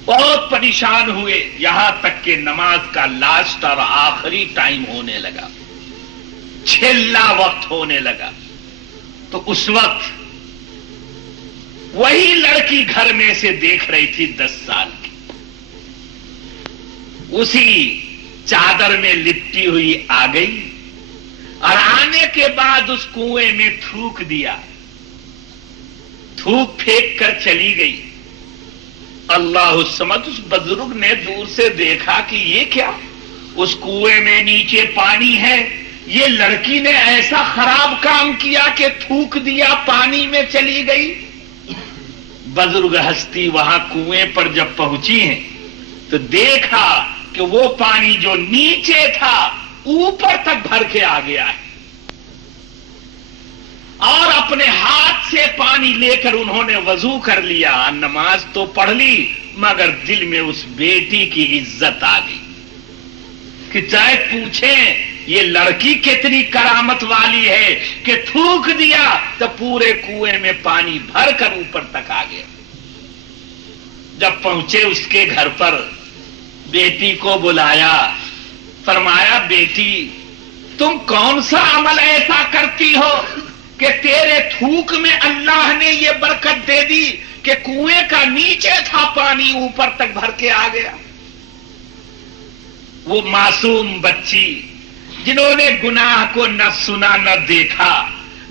بہت پریشان ہوئے، یہاں تک کہ نماز کا لاسٹ اور آخری ٹائم ہونے لگا، چھیلا وقت ہونے لگا. تو اس وقت وہی لڑکی گھر میں سے دیکھ رہی تھی 10 سال کی، اسی چادر میں لپٹی ہوئی آ گئی اور آنے کے بعد اس کنویں میں تھوک دیا، تھوک پھینک کر چلی گئی. اللہ الصمد، اس بزرگ نے دور سے دیکھا کہ یہ کیا، اس کنویں میں نیچے پانی ہے، یہ لڑکی نے ایسا خراب کام کیا کہ تھوک دیا، پانی میں چلی گئی. بزرگ ہستی وہاں کنویں پر جب پہنچی ہیں تو دیکھا کہ وہ پانی جو نیچے تھا اوپر تک بھر کے آ گیا ہے. اور اپنے ہاتھ سے پانی لے کر انہوں نے وضو کر لیا، نماز تو پڑھ لی، مگر دل میں اس بیٹی کی عزت آ گئی کہ چاہے پوچھیں یہ لڑکی کتنی کرامت والی ہے کہ تھوک دیا تو پورے کنویں میں پانی بھر کر اوپر تک آ گیا. جب پہنچے اس کے گھر پر، بیٹی کو بلایا، فرمایا بیٹی تم کون سا عمل ایسا کرتی ہو کہ تیرے تھوک میں اللہ نے یہ برکت دے دی کہ کنویں کا نیچے تھا پانی اوپر تک بھر کے آ گیا. وہ معصوم بچی جنہوں نے گناہ کو نہ سنا نہ دیکھا،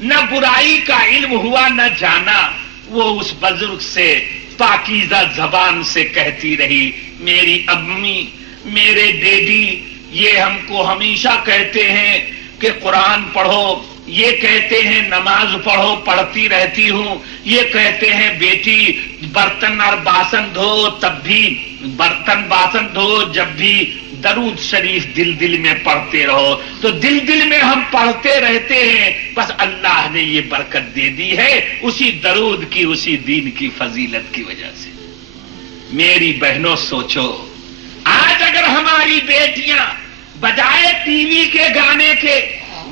نہ برائی کا علم ہوا نہ جانا، وہ اس بزرگ سے پاکیزہ زبان سے کہتی رہی، میری امی، میرے ڈیڈی یہ ہم کو ہمیشہ کہتے ہیں کہ قرآن پڑھو، یہ کہتے ہیں نماز پڑھو، پڑھتی رہتی ہوں، یہ کہتے ہیں بیٹی برتن اور باسن دھو، تب بھی برتن باسن دھو، جب بھی درود شریف دل دل میں پڑھتے رہو. تو دل دل میں ہم پڑھتے رہتے ہیں، بس اللہ نے یہ برکت دے دی ہے اسی درود کی، اسی دین کی فضیلت کی وجہ سے. میری بہنوں سوچو، آج اگر ہماری بیٹیاں بجائے ٹی وی کے گانے کے،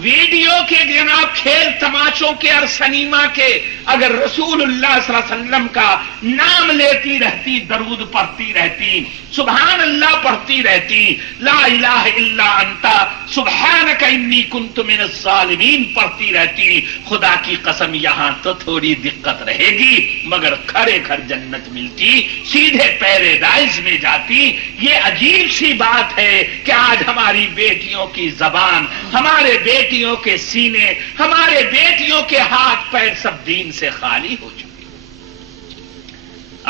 ویڈیو کے، جناب کھیل تماشوں کے اور سنیما کے، اگر رسول اللہ صلی اللہ علیہ وسلم کا نام لیتی رہتی، درود پڑھتی رہتی، سبحان اللہ پڑھتی رہتی، لا الہ الا انت سبحانک انی کنت من الظالمین پڑھتی رہتی، خدا کی قسم یہاں تو تھوڑی دقت رہے گی، مگر کھڑے کھڑ جنت ملتی، سیدھے پیراڈائز میں جاتی۔ یہ عجیب سی بات ہے کہ آج ہماری بیٹیوں کی زبان، ہمارے بیٹیوں کے سینے، ہمارے بیٹیوں کے ہاتھ پیر سب دین سے خالی ہو چکے۔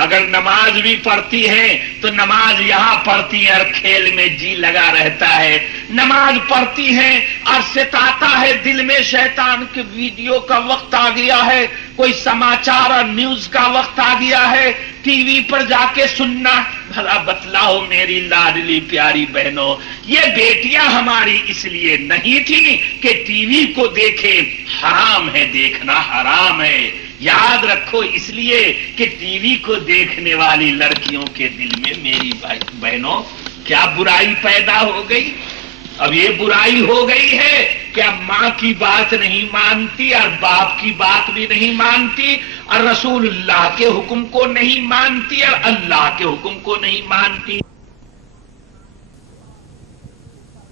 اگر نماز بھی پڑھتی ہیں تو نماز یہاں پڑھتی ہے اور کھیل میں جی لگا رہتا ہے، نماز پڑھتی ہیں اور ستاتا ہے دل میں شیطان کے ویڈیو کا وقت آ گیا ہے، کوئی سماچار اور نیوز کا وقت آ گیا ہے، ٹی وی پر جا کے سننا۔ بھلا بتلاؤ میری لاڈلی پیاری بہنوں، یہ بیٹیاں ہماری اس لیے نہیں تھی کہ ٹی وی کو دیکھیں، حرام ہے، دیکھنا حرام ہے، یاد رکھو، اس لیے کہ ٹی وی کو دیکھنے والی لڑکیوں کے دل میں میری بہنوں کیا برائی پیدا ہو گئی۔ اب یہ برائی ہو گئی ہے کہ اب ماں کی بات نہیں مانتی اور باپ کی بات بھی نہیں مانتی اور رسول اللہ کے حکم کو نہیں مانتی اور اللہ کے حکم کو نہیں مانتی۔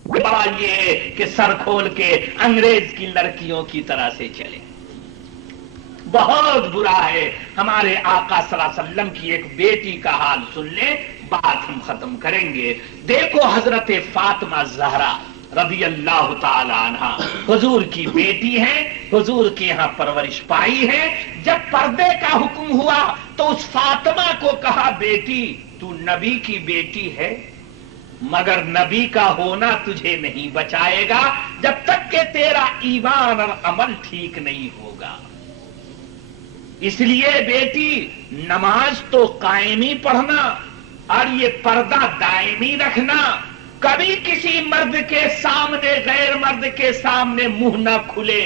بڑا یہ ہے کہ سر کھول کے انگریز کی لڑکیوں کی طرح سے چلے، بہت برا ہے۔ ہمارے آقا صلی اللہ علیہ وسلم کی ایک بیٹی کا حال سن لیں، بات ہم ختم کریں گے۔ دیکھو حضرت فاطمہ زہرا رضی اللہ تعالی عنہا حضور کی بیٹی ہے، حضور کے یہاں پرورش پائی ہے۔ جب پردے کا حکم ہوا تو اس فاطمہ کو کہا، بیٹی تو نبی کی بیٹی ہے، مگر نبی کا ہونا تجھے نہیں بچائے گا جب تک کہ تیرا ایمان اور عمل ٹھیک نہیں ہوگا۔ اس لیے بیٹی نماز تو قائمی پڑھنا اور یہ پردہ دائمی رکھنا، کبھی کسی مرد کے سامنے، غیر مرد کے سامنے منہ نہ کھلے۔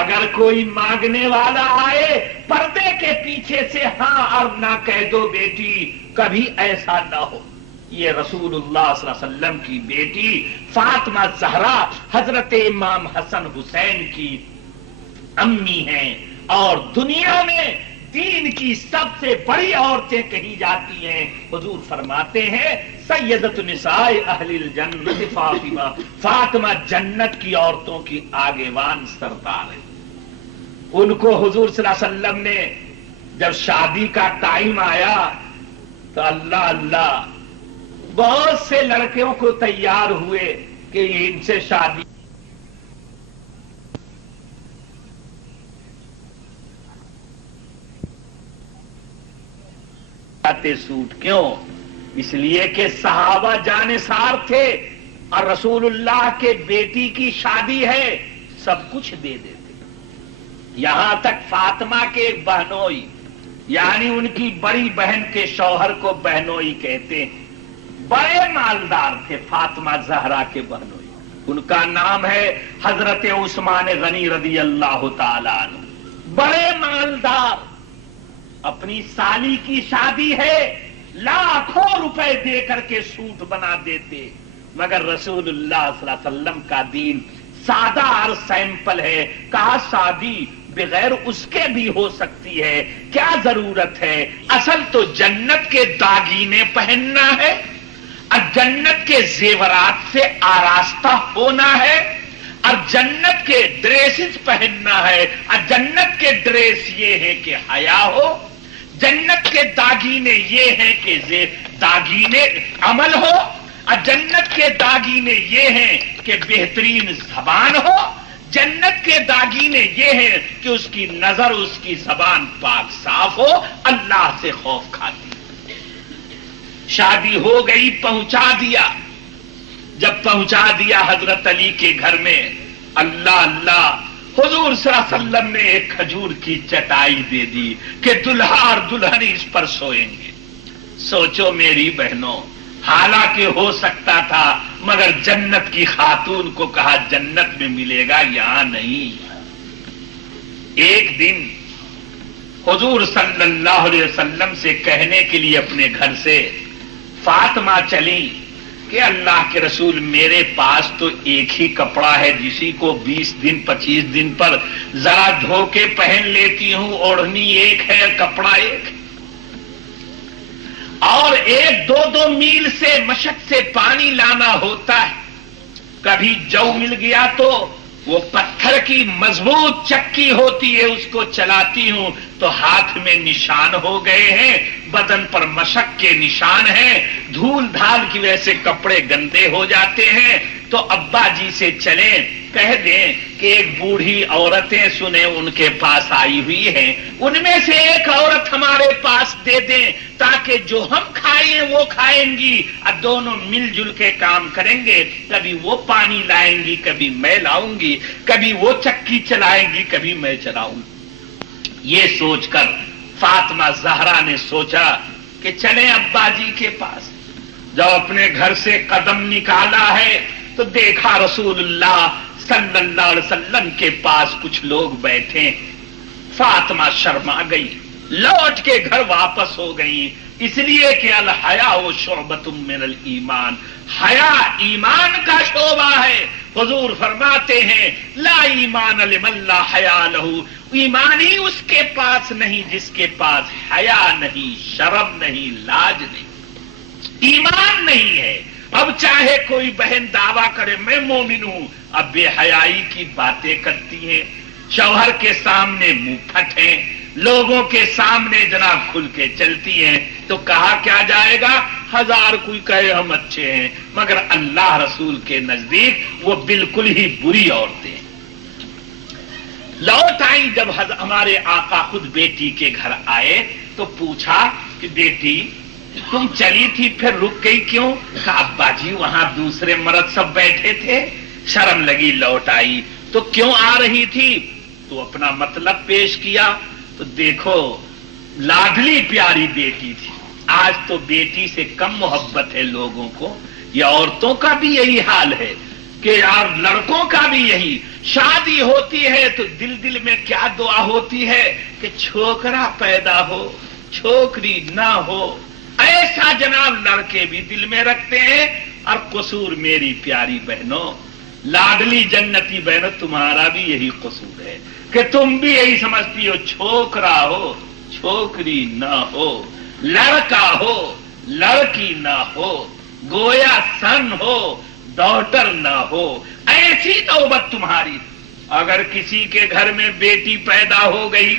اگر کوئی مانگنے والا آئے پردے کے پیچھے سے ہاں اور نہ کہہ دو بیٹی، کبھی ایسا نہ ہو۔ یہ رسول اللہ صلی اللہ علیہ وسلم کی بیٹی فاطمہ زہرا حضرت امام حسن حسین کی امی ہیں، اور دنیا میں دین کی سب سے بڑی عورتیں کہی جاتی ہیں۔ حضور فرماتے ہیں سیدۃ النساء اہل الجنت فاطمہ، فاطمہ جنت کی عورتوں کی آگےوان سردار ہے۔ ان کو حضور صلی اللہ علیہ وسلم نے جب شادی کا ٹائم آیا تو اللہ اللہ بہت سے لڑکیوں کو تیار ہوئے کہ ان سے شادی۔ سوٹ کیوں؟ اس لیے کہ صحابہ جانثار تھے اور رسول اللہ کے بیٹی کی شادی ہے، سب کچھ دے دیتے۔ یہاں تک فاطمہ کے ایک بہنوئی، یعنی ان کی بڑی بہن کے شوہر کو بہنوئی کہتے ہیں، بڑے مالدار تھے فاطمہ زہرا کے بہنوئی۔ ان کا نام ہے حضرت عثمان غنی رضی اللہ تعالی عنہ، بڑے مالدار۔ اپنی سالی کی شادی ہے، لاکھوں روپے دے کر کے سوٹ بنا دیتے، مگر رسول اللہ صلی اللہ علیہ وسلم کا دین سادہ اور سیمپل ہے۔ کہا شادی بغیر اس کے بھی ہو سکتی ہے، کیا ضرورت ہے؟ اصل تو جنت کے داگینے پہننا ہے اور جنت کے زیورات سے آراستہ ہونا ہے اور جنت کے ڈریسز پہننا ہے، اور جنت کے ڈریس یہ ہے کہ حیا ہو، جنت کے داگینے یہ ہیں کہ داگینے عمل ہو، اور جنت کے داگینے یہ ہیں کہ بہترین زبان ہو، جنت کے داگینے یہ ہیں کہ اس کی نظر، اس کی زبان پاک صاف ہو، اللہ سے خوف کھاتی۔ شادی ہو گئی، پہنچا دیا۔ جب پہنچا دیا حضرت علی کے گھر میں، اللہ اللہ، حضور صلی اللہ علیہ وسلم نے ایک کھجور کی چٹائی دے دی کہ دلہا اور دلہن اس پر سوئیں گے۔ سوچو میری بہنوں، حالانکہ ہو سکتا تھا، مگر جنت کی خاتون کو کہا جنت میں ملے گا، یہاں نہیں۔ ایک دن حضور صلی اللہ علیہ وسلم سے کہنے کے لیے اپنے گھر سے فاطمہ چلی کہ اللہ کے رسول میرے پاس تو ایک ہی کپڑا ہے جسی کو 20 دن 25 دن پر ذرا دھو کے پہن لیتی ہوں، اوڑھنی ایک ہے، کپڑا ایک ہے، اور 1-2 میل سے مشق سے پانی لانا ہوتا ہے، کبھی جو مل گیا تو وہ پتھر کی مضبوط چکی ہوتی ہے، اس کو چلاتی ہوں تو ہاتھ میں نشان ہو گئے ہیں، بدن پر مشق کے نشان ہیں، دھول دھال کی وجہ سے کپڑے گندے ہو جاتے ہیں، تو ابا جی سے چلیں کہہ دیں کہ ایک بوڑھی عورتیں سنیں ان کے پاس آئی ہوئی ہیں، ان میں سے ایک عورت ہمارے پاس دے دیں تاکہ جو ہم کھائیں وہ کھائیں گی اور دونوں مل جل کے کام کریں گے، کبھی وہ پانی لائیں گی، کبھی میں لاؤں گی، کبھی وہ چکی چلائیں گی، کبھی میں چلاؤں گی۔ یہ سوچ کر فاطمہ زہرا نے سوچا کہ چلیں ابا جی کے پاس۔ جب اپنے گھر سے قدم نکالا ہے تو دیکھا رسول اللہ صلی اللہ علیہ وسلم کے پاس کچھ لوگ بیٹھے، فاطمہ شرما گئی، لوٹ کے گھر واپس ہو گئی، اس لیے کہ الحیاء شعبۃ من الایمان، حیا ایمان کا شعبہ ہے۔ حضور فرماتے ہیں لا ایمان لمن لا حیا لہ، ایمان ہی اس کے پاس نہیں جس کے پاس حیا نہیں، شرم نہیں، لاج نہیں، ایمان نہیں ہے۔ اب چاہے کوئی بہن دعویٰ کرے میں مومن ہوں، اب بے حیائی کی باتیں کرتی ہیں، شوہر کے سامنے منہ پھٹ ہیں، لوگوں کے سامنے جناب کھل کے چلتی ہیں، تو کہا کیا جائے گا؟ 1000 کوئی کہے ہم اچھے ہیں، مگر اللہ رسول کے نزدیک وہ بالکل ہی بری عورتیں ہیں۔ لوٹ آئی جب ہمارے آقا خود بیٹی کے گھر آئے تو پوچھا کہ بیٹی تم چلی تھی پھر رک گئی کیوں؟ کہا ابا جی وہاں دوسرے مرد سب بیٹھے تھے، شرم لگی لوٹ آئی۔ تو کیوں آ رہی تھی؟ تو اپنا مطلب پیش کیا، تو دیکھو لاڈلی پیاری بیٹی تھی، آج تو بیٹی سے کم محبت ہے لوگوں کو، یہ عورتوں کا بھی یہی حال ہے کہ یار لڑکوں کا بھی یہی، شادی ہوتی ہے تو دل میں کیا دعا ہوتی ہے کہ چھوکرا پیدا ہو، چھوکری نہ ہو، ایسا جناب لڑکے بھی دل میں رکھتے ہیں۔ اور قصور میری پیاری بہنوں، لاڈلی جنتی بہنوں، تمہارا بھی یہی قصور ہے کہ تم بھی یہی سمجھتی ہو چھوکرا ہو، چھوکری نہ ہو، لڑکا ہو، لڑکی نہ ہو، گویا سن ہو، ڈاٹر نہ ہو، ایسی نوبت تمہاری۔ اگر کسی کے گھر میں بیٹی پیدا ہو گئی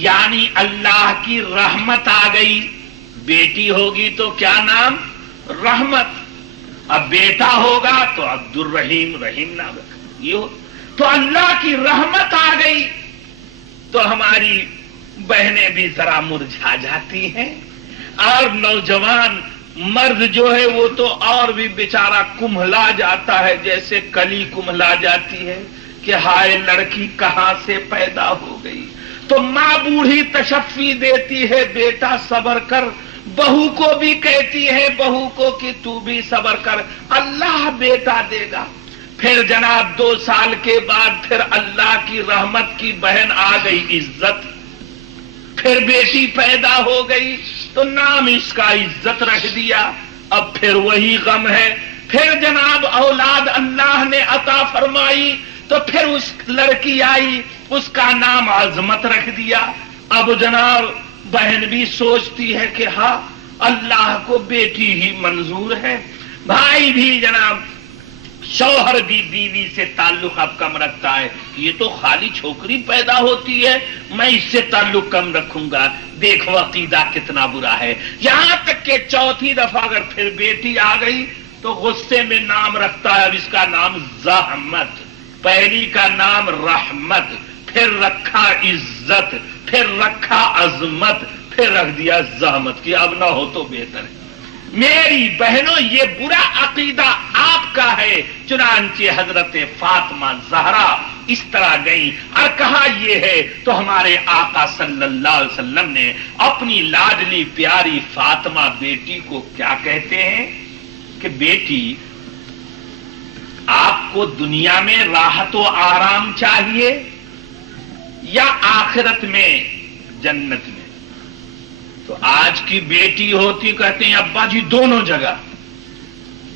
یعنی اللہ کی رحمت آ گئی، بیٹی ہوگی تو کیا نام؟ رحمت، اب بیٹا ہوگا تو عبد الرحیم، رحیم نام رکھا، یہ ہو تو اللہ کی رحمت آ گئی تو ہماری بہنیں بھی ذرا مرجھا جاتی ہیں، اور نوجوان مرد جو ہے وہ تو اور بھی بیچارہ کمھلا جاتا ہے، جیسے کلی کمھلا جاتی ہے کہ ہائے لڑکی کہاں سے پیدا ہو گئی۔ تو ماں بوڑھی تشفی دیتی ہے بیٹا صبر کر، بہو کو بھی کہتی ہے بہو کو کہ تو بھی صبر کر، اللہ بیٹا دے گا۔ پھر جناب 2 سال کے بعد پھر اللہ کی رحمت کی بہن آ گئی عزت، پھر بیٹی پیدا ہو گئی تو نام اس کا عزت رکھ دیا، اب پھر وہی غم ہے۔ پھر جناب اولاد اللہ نے عطا فرمائی تو پھر اس لڑکی آئی، اس کا نام عظمت رکھ دیا۔ اب جناب بہن بھی سوچتی ہے کہ ہاں اللہ کو بیٹی ہی منظور ہے، بھائی بھی جناب، شوہر بھی بیوی سے تعلق اب کم رکھتا ہے، یہ تو خالی چھوکری پیدا ہوتی ہے، میں اس سے تعلق کم رکھوں گا، دیکھو عقیدہ کتنا برا ہے۔ یہاں تک کہ 4تھی دفعہ اگر پھر بیٹی آ گئی تو غصے میں نام رکھتا ہے، اب اس کا نام زحمت، پہلی کا نام رحمت، پھر رکھا عزت، پھر رکھا عظمت، پھر رکھ دیا زحمت کی، اب نہ ہو تو بہتر ہے۔ میری بہنوں یہ برا عقیدہ آپ کا ہے، چنانچہ حضرت فاطمہ زہرا اس طرح گئی اور کہا یہ ہے، تو ہمارے آقا صلی اللہ علیہ وسلم نے اپنی لاڈلی پیاری فاطمہ بیٹی کو کیا کہتے ہیں کہ بیٹی آپ کو دنیا میں راحت و آرام چاہیے یا آخرت میں جنت میں؟ تو آج کی بیٹی ہوتی کہتے ہیں ابا جی دونوں جگہ،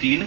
3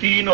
3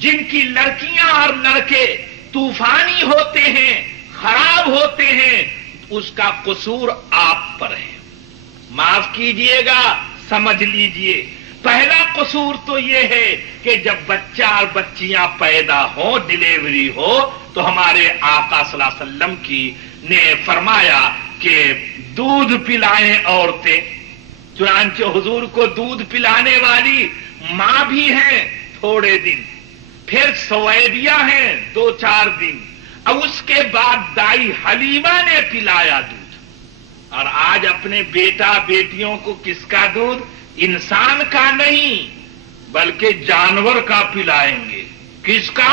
جن کی لڑکیاں اور لڑکے طوفانی ہوتے ہیں، خراب ہوتے ہیں، اس کا قصور آپ پر ہے. معاف کیجئے گا، سمجھ لیجئے. پہلا قصور تو یہ ہے کہ جب بچہ اور بچیاں پیدا ہوں، ڈلیوری ہو، تو ہمارے آقا صلی اللہ علیہ وسلم نے فرمایا کہ دودھ پلائیں عورتیں. چنانچہ حضور کو دودھ پلانے والی ماں بھی ہیں تھوڑے دن، پھر سویدیہ ہیں 2-4 دن، اور اس کے بعد دائی حلیمہ نے پلایا دودھ. اور آج اپنے بیٹا بیٹیوں کو کس کا دودھ؟ انسان کا نہیں بلکہ جانور کا پلائیں گے. کس کا؟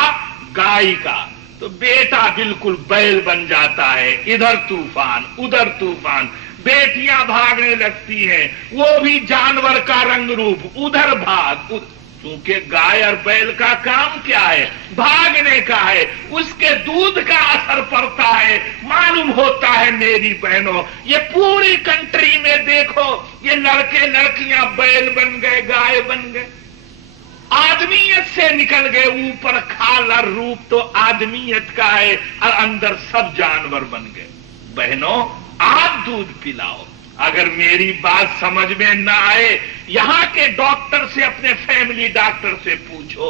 گائے کا. تو بیٹا بالکل بیل بن جاتا ہے، ادھر طوفان ادھر طوفان. بیٹیاں بھاگنے لگتی ہیں، وہ بھی جانور کا رنگ روپ، ادھر بھاگ. کیونکہ گائے اور بیل کا کام کیا ہے؟ بھاگنے کا ہے. اس کے دودھ کا اثر پڑتا ہے. معلوم ہوتا ہے میری بہنوں، یہ پوری کنٹری میں دیکھو، یہ لڑکے لڑکیاں بیل بن گئے، گائے بن گئے، آدمیت سے نکل گئے. اوپر کھال اور روپ تو آدمیت کا ہے، اور اندر سب جانور بن گئے. بہنوں، آپ دودھ پلاؤ. اگر میری بات سمجھ میں نہ آئے، یہاں کے ڈاکٹر سے، اپنے فیملی ڈاکٹر سے پوچھو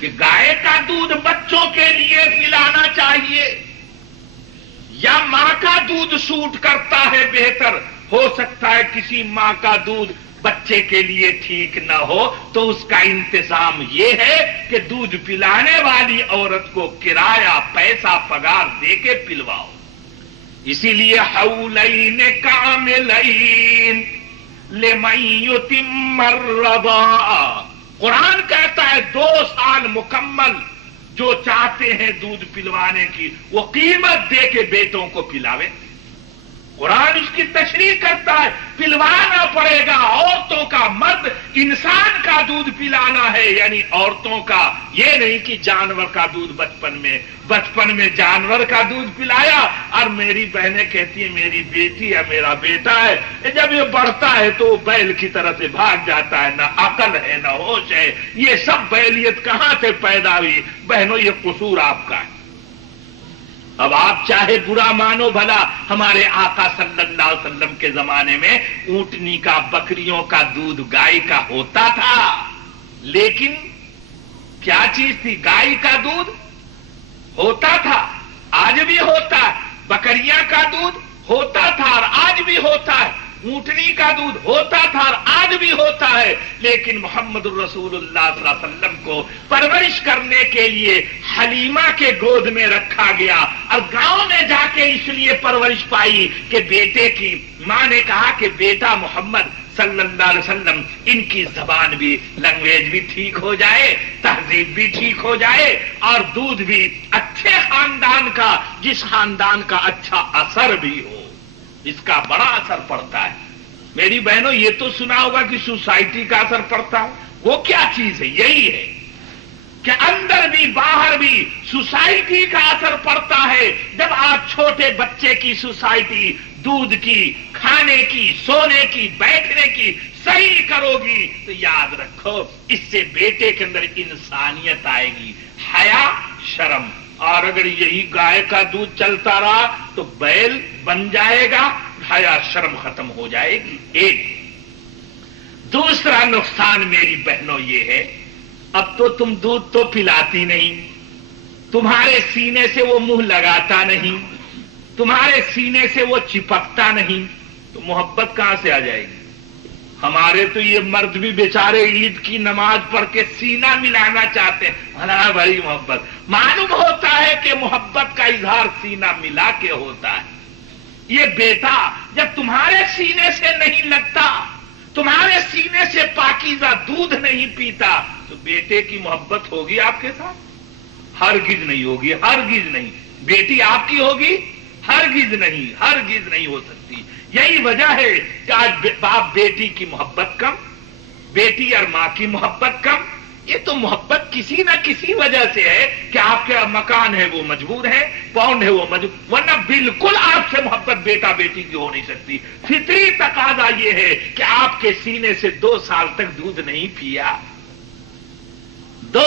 کہ گائے کا دودھ بچوں کے لیے پلانا چاہیے یا ماں کا دودھ سوٹ کرتا ہے بہتر. ہو سکتا ہے کسی ماں کا دودھ بچے کے لیے ٹھیک نہ ہو، تو اس کا انتظام یہ ہے کہ دودھ پلانے والی عورت کو کرایہ، پیسہ، پگار دے کے پلواؤ. اسی لیے حولین کاملین لمن یتم الرضاء، قرآن کہتا ہے 2 سال مکمل جو چاہتے ہیں دودھ پلوانے کی، وہ قیمت دے کے بیٹوں کو پلاوے. قرآن اس کی تشریح کرتا ہے، پلوانا پڑے گا. عورتوں کا، مرد انسان کا دودھ پلانا ہے، یعنی عورتوں کا. یہ نہیں کہ جانور کا دودھ بچپن میں جانور کا دودھ پلایا. اور میری بہنیں کہتی ہیں میری بیٹی یا میرا بیٹا ہے، جب یہ بڑھتا ہے تو بیل کی طرح سے بھاگ جاتا ہے، نہ عقل ہے نہ ہوش ہے. یہ سب بیلیت کہاں سے پیدا ہوئی؟ بہنوں، یہ قصور آپ کا ہے. اب آپ چاہے برا مانو بھلا، ہمارے آقا صلی اللہ علیہ وسلم کے زمانے میں اونٹنی کا، بکریوں کا دودھ گائے کا ہوتا تھا. لیکن کیا چیز تھی؟ گائے کا دودھ ہوتا تھا، آج بھی ہوتا ہے. بکریاں کا دودھ ہوتا تھا اور آج بھی ہوتا ہے. اونٹنی کا دودھ ہوتا تھا اور آج بھی ہوتا ہے. لیکن محمد الرسول اللہ صلی اللہ علیہ وسلم کو پرورش کرنے کے لیے حلیمہ کے گود میں رکھا گیا، اور گاؤں میں جا کے اس لیے پرورش پائی کہ بیٹے کی ماں نے کہا کہ بیٹا محمد صلی اللہ علیہ وسلم، ان کی زبان بھی، لینگویج بھی ٹھیک ہو جائے، تہذیب بھی ٹھیک ہو جائے، اور دودھ بھی اچھے خاندان کا، جس خاندان کا اچھا اثر بھی ہو. اس کا بڑا اثر پڑتا ہے. میری بہنوں، یہ تو سنا ہوگا کہ سوسائٹی کا اثر پڑتا ہے. وہ کیا چیز ہے؟ یہی ہے کہ اندر بھی باہر بھی سوسائٹی کا اثر پڑتا ہے. جب آپ چھوٹے بچے کی سوسائٹی، دودھ کی، کھانے کی، سونے کی، بیٹھنے کی صحیح کرو گی تو یاد رکھو اس سے بیٹے کے اندر انسانیت آئے گی، حیا، شرم. اور اگر یہی گائے کا دودھ چلتا رہا تو بیل بن جائے گا، حیا شرم ختم ہو جائے گی. ایک دوسرا نقصان میری بہنوں یہ ہے، اب تو تم دودھ تو پلاتی نہیں، تمہارے سینے سے وہ منہ لگاتا نہیں، تمہارے سینے سے وہ چپکتا نہیں، تو محبت کہاں سے آ جائے گی؟ ہمارے تو یہ مرد بھی بیچارے عید کی نماز پڑھ کے سینہ ملانا چاہتے ہیں. بھلا بھری محبت. معلوم ہوتا ہے کہ محبت کا اظہار سینہ ملا کے ہوتا ہے. یہ بیٹا جب تمہارے سینے سے نہیں لگتا، تمہارے سینے سے پاکیزہ دودھ نہیں پیتا، تو بیٹے کی محبت ہوگی آپ کے ساتھ؟ ہرگز نہیں ہوگی، ہرگز نہیں. بیٹی آپ کی ہوگی؟ ہرگز نہیں، ہرگز نہیں ہو سکتی. یہی وجہ ہے کہ آج باپ بیٹی کی محبت کم، بیٹی اور ماں کی محبت کم. یہ تو محبت کسی نہ کسی وجہ سے ہے کہ آپ کے مکان ہے وہ مجبور ہے، پاؤنڈ ہے وہ مجبور، ورنہ بالکل آپ سے محبت بیٹا بیٹی کی ہو نہیں سکتی. فطری تقاضا یہ ہے کہ آپ کے سینے سے 2 سال تک دودھ نہیں پیا. 2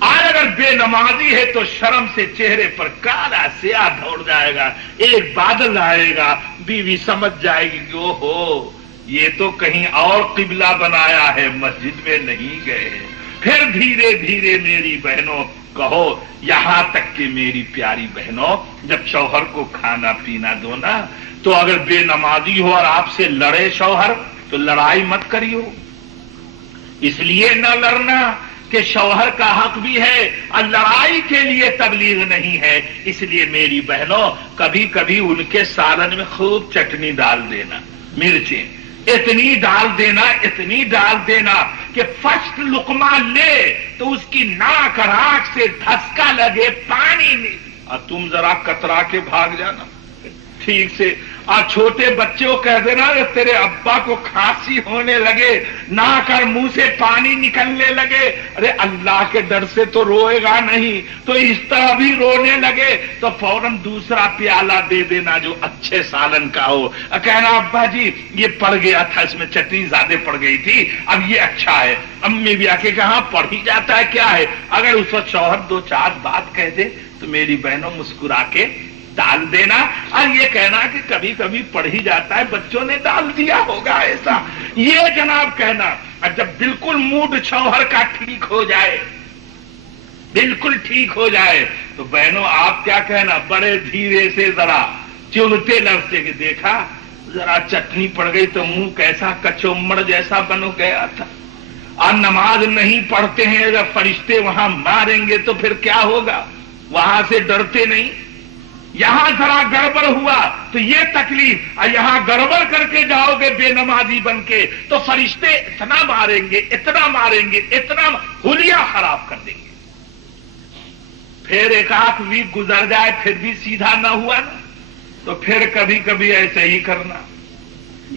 آج اگر بے نمازی ہے تو شرم سے چہرے پر کالا سیاہ دوڑ جائے گا، ایک بادل آئے گا، بیوی سمجھ جائے گی کہ او ہو یہ تو کہیں اور قبلہ بنایا ہے، مسجد میں نہیں گئے۔ پھر دھیرے دھیرے میری بہنوں کہو، یہاں تک کہ میری پیاری بہنوں جب شوہر کو کھانا پینا دو نا، تو اگر بے نمازی ہو اور آپ سے لڑے شوہر تو لڑائی مت کریو، اس لیے نہ لڑنا کہ شوہر کا حق بھی ہے اور لڑائی کے لیے تبلیغ نہیں ہے۔ اس لیے میری بہنوں کبھی کبھی ان کے سالن میں خوب چٹنی ڈال دینا، مرچیں اتنی ڈال دینا، اتنی ڈال دینا کہ فرسٹ لقمہ لے تو اس کی ناک اور آنکھ سے دھسکا لگے، پانی نہیں، اور تم ذرا کترا کے بھاگ جانا ٹھیک سے۔ اور چھوٹے بچے کو کہہ دینا کہ تیرے ابا کو کھانسی ہونے لگے، ناک اور منہ سے پانی نکلنے لگے، ارے اللہ کے ڈر سے تو روئے گا نہیں، تو اس طرح بھی رونے لگے تو فوراً دوسرا پیالہ دے دینا جو اچھے سالن کا ہو، کہنا ابا جی یہ پڑ گیا تھا، اس میں چٹنی زیادہ پڑ گئی تھی، اب یہ اچھا ہے۔ امی بھی آ کے کہاں پڑ ہی جاتا ہے کیا ہے، اگر اس وقت شوہر دو چار بات کہہ دے تو میری بہنوں مسکرا کے ڈال دینا، اور یہ کہنا کہ کبھی کبھی پڑھ ہی جاتا ہے، بچوں نے ڈال دیا ہوگا ایسا، یہ جناب کہنا۔ اور جب بالکل موڈ شوہر کا ٹھیک ہو جائے، بالکل ٹھیک ہو جائے تو بہنوں آپ کیا کہنا، بڑے دھیرے سے ذرا چلتے لفظ کہ دیکھا ذرا چٹنی پڑ گئی تو منہ کیسا کچومڑ جیسا بن گیا تھا، اور نماز نہیں پڑھتے ہیں، اگر فرشتے وہاں ماریں گے تو پھر کیا ہوگا، وہاں سے ڈرتے نہیں، یہاں ذرا گڑبڑ ہوا تو یہ تکلیف، اور یہاں گڑبڑ کر کے جاؤ گے بے نمازی بن کے تو فرشتے اتنا ماریں گے، اتنا ماریں گے، اتنا حلیہ خراب کر دیں گے۔ پھر ایک آدھ ویک گزر جائے پھر بھی سیدھا نہ ہوا نا، تو پھر کبھی کبھی ایسے ہی کرنا،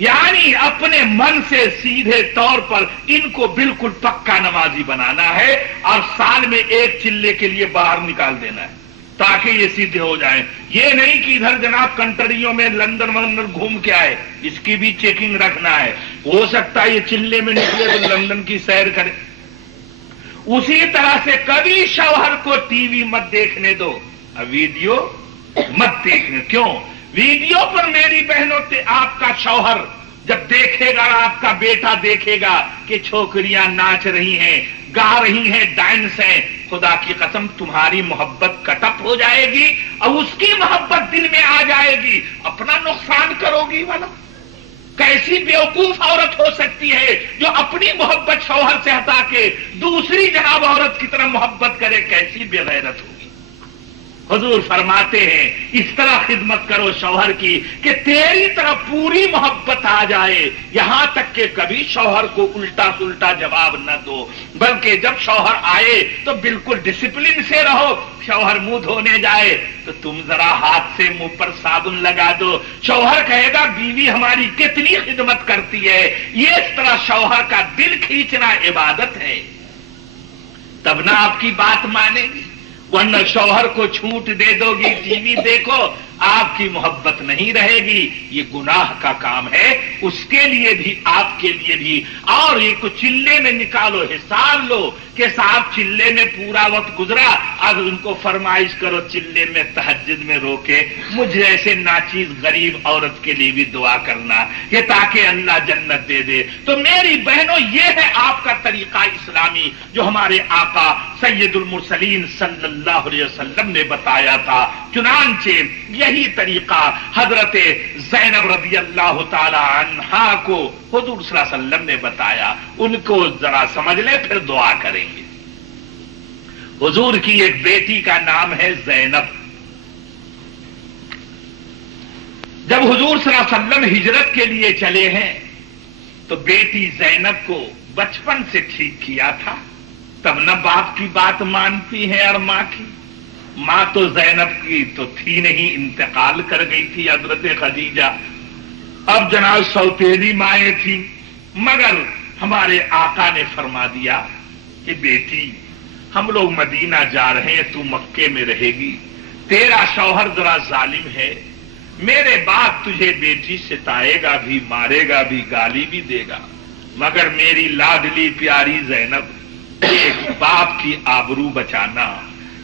یعنی اپنے من سے سیدھے طور پر ان کو بالکل پکا نمازی بنانا ہے، اور سال میں ایک چلے کے لیے باہر نکال دینا ہے تاکہ یہ سیدھے ہو جائیں۔ یہ نہیں کہ ادھر جناب کنٹریوں میں لندن ونڈن گھوم کے آئے، اس کی بھی چیکنگ رکھنا ہے، ہو سکتا ہے یہ چلے میں نکلے تو لندن کی سیر کرے۔ اسی طرح سے کبھی شوہر کو ٹی وی مت دیکھنے دو، ویڈیو مت دیکھنے، کیوں؟ ویڈیو پر میری بہنوں آپ کا شوہر جب دیکھے گا، آپ کا بیٹا دیکھے گا کہ چھوکریاں ناچ رہی ہیں، گا رہی ہیں، ڈانس ہیں، خدا کی قسم تمہاری محبت کٹپ ہو جائے گی اور اس کی محبت دل میں آ جائے گی، اپنا نقصان کرو گی والا۔ کیسی بیوقوف عورت ہو سکتی ہے جو اپنی محبت شوہر سے ہٹا کے دوسری جناب عورت کی طرح محبت کرے، کیسی بے غیرت ہوگی۔ حضور فرماتے ہیں اس طرح خدمت کرو شوہر کی کہ تیری طرف پوری محبت آ جائے، یہاں تک کہ کبھی شوہر کو الٹا سلٹا جواب نہ دو، بلکہ جب شوہر آئے تو بالکل ڈسپلن سے رہو۔ شوہر منہ دھونے جائے تو تم ذرا ہاتھ سے منہ پر صابن لگا دو، شوہر کہے گا بیوی ہماری کتنی خدمت کرتی ہے۔ یہ اس طرح شوہر کا دل کھینچنا عبادت ہے، تب نہ آپ کی بات مانے گی، ورنہ شوہر کو چھوٹ دے دو گی، ٹی وی دیکھو، آپ کی محبت نہیں رہے گی، یہ گناہ کا کام ہے، اس کے لیے بھی آپ کے لیے بھی۔ اور یہ کو چلے میں نکالو، حساب لو کہ صاحب چلے میں پورا وقت گزرا، اب ان کو فرمائش کرو چلے میں تہجد میں روکے، مجھے ایسے ناچیز غریب عورت کے لیے بھی دعا کرنا کہ تاکہ اللہ جنت دے دے۔ تو میری بہنوں یہ ہے آپ کا طریقہ اسلامی جو ہمارے آقا سید المرسلین صلی اللہ علیہ وسلم نے بتایا تھا۔ چنانچہ یہی طریقہ حضرت زینب رضی اللہ تعالی عنہا کو حضور صلی اللہ علیہ وسلم نے بتایا، ان کو ذرا سمجھ لیں پھر دعا کریں گے۔ حضور کی ایک بیٹی کا نام ہے زینب۔ جب حضور صلی اللہ علیہ وسلم ہجرت کے لیے چلے ہیں تو بیٹی زینب کو بچپن سے ٹھیک کیا تھا، تب نہ باپ کی بات مانتی ہے اور ماں کی۔ ماں تو زینب کی تو تھی نہیں، انتقال کر گئی تھی حضرت خدیجہ، اب جناب سوتیلی مائیں تھیں، مگر ہمارے آقا نے فرما دیا کہ بیٹی ہم لوگ مدینہ جا رہے ہیں، تو مکے میں رہے گی، تیرا شوہر ذرا ظالم ہے، میرے باپ تجھے بیٹی ستائے گا بھی، مارے گا بھی، گالی بھی دے گا، مگر میری لاڈلی پیاری زینب ایک باپ باپ کی آبرو بچانا،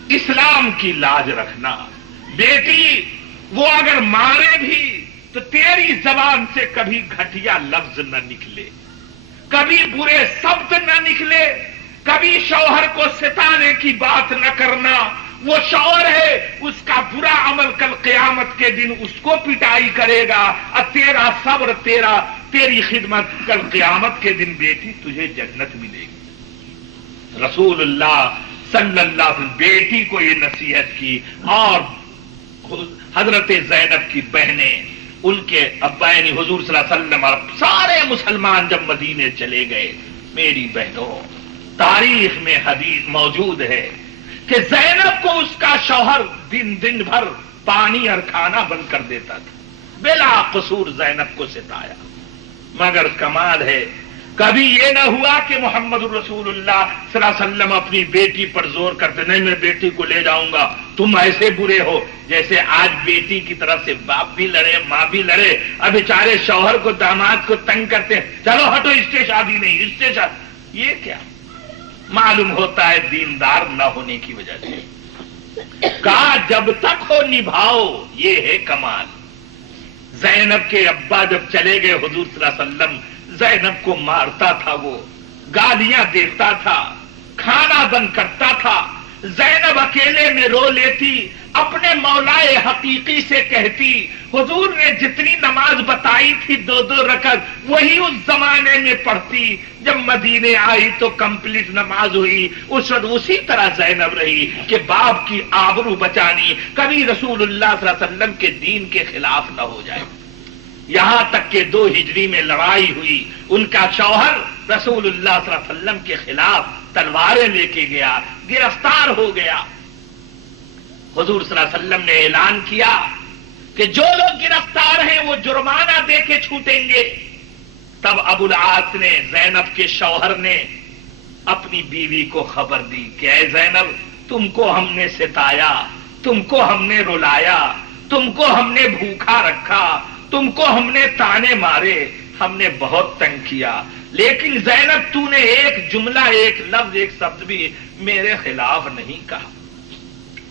اسلام کی لاج رکھنا. بیٹی وہ اگر مارے بھی تو تیری زبان سے کبھی گھٹیا لفظ نہ نکلے، کبھی برے شبد نہ نکلے، کبھی شوہر کو ستانے کی بات نہ کرنا. وہ شوہر ہے، اس کا برا عمل کل قیامت کے دن اس کو پٹائی کرے گا، اور تیرا صبر، تیری خدمت کل قیامت کے دن بیٹی تجھے جنت ملے گی. رسول اللہ صلی اللہ علیہ وسلم بیٹی کو یہ نصیحت کی. اور حضرت زینب کی بہنیں، ان کے ابا یعنی حضور صلی اللہ علیہ وسلم اور سارے مسلمان جب مدینے چلے گئے، میری بہنوں تاریخ میں حدیث موجود ہے کہ زینب کو اس کا شوہر دن بھر پانی اور کھانا بند کر دیتا تھا. بلا قصور زینب کو ستایا. مگر کمال ہے کبھی یہ نہ ہوا کہ محمد الرسول اللہ صلی اللہ علیہ وسلم اپنی بیٹی پر زور کرتے، نہیں میں بیٹی کو لے جاؤں گا، تم ایسے برے ہو. جیسے آج بیٹی کی طرف سے باپ بھی لڑے، ماں بھی لڑے، اب بیچارے شوہر کو داماد کو تنگ کرتے ہیں، چلو ہٹو، اس سے شادی نہیں، اس سے شادی. یہ کیا معلوم ہوتا ہے دیندار نہ ہونے کی وجہ سے. کہا جب تک ہو نبھاؤ، یہ ہے کمال. زینب کے ابا جب چلے گئے حضور صلی اللہ علیہ وسلم، زینب کو مارتا تھا، وہ گالیاں دیتا تھا، کھانا بند کرتا تھا. زینب اکیلے میں رو لیتی، اپنے مولائے حقیقی سے کہتی، حضور نے جتنی نماز بتائی تھی 2 رکعت وہی اس زمانے میں پڑھتی، جب مدینے آئی تو کمپلیٹ نماز ہوئی. اس وقت اسی طرح زینب رہی کہ باپ کی آبرو بچانی، کبھی رسول اللہ صلی اللہ علیہ وسلم کے دین کے خلاف نہ ہو جائے. یہاں تک کہ 2 ہجری میں لڑائی ہوئی، ان کا شوہر رسول اللہ صلی اللہ علیہ وسلم کے خلاف تلواریں لے کے گیا، گرفتار ہو گیا. حضور صلی اللہ علیہ وسلم نے اعلان کیا کہ جو لوگ گرفتار ہیں وہ جرمانہ دے کے چھوٹیں گے. تب ابو العاص نے، زینب کے شوہر نے اپنی بیوی کو خبر دی کہ اے زینب، تم کو ہم نے ستایا، تم کو ہم نے رلایا، تم کو ہم نے بھوکا رکھا، تم کو ہم نے تانے مارے، ہم نے بہت تنگ کیا، لیکن زینب تو نے ایک جملہ، ایک لفظ، ایک شبد بھی میرے خلاف نہیں کہا.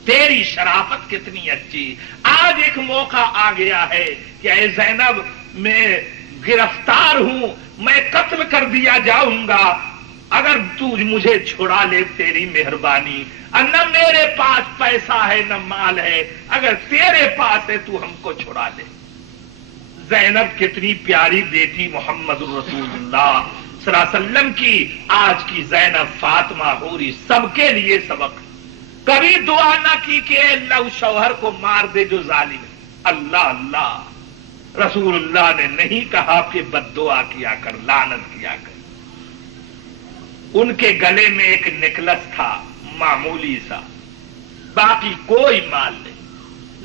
تیری شرافت کتنی اچھی. آج ایک موقع آ گیا ہے کہ اے زینب میں گرفتار ہوں، میں قتل کر دیا جاؤں گا، اگر تو مجھے چھڑا لے تیری مہربانی. نہ میرے پاس پیسہ ہے نہ مال ہے، اگر تیرے پاس ہے تو ہم کو چھڑا لے. زینب کتنی پیاری بیٹی محمد الرسول اللہ صلی اللہ علیہ وسلم کی. آج کی زینب، فاطمہ، حوری، سب کے لیے سبق. کبھی دعا نہ کی کہ اے اللہ اس شوہر کو مار دے جو ظالم ہے. اللہ اللہ. رسول اللہ نے نہیں کہا کہ بد دعا کیا کر، لعنت کیا کر. ان کے گلے میں ایک نیکلس تھا معمولی سا، باقی کوئی مال نہیں.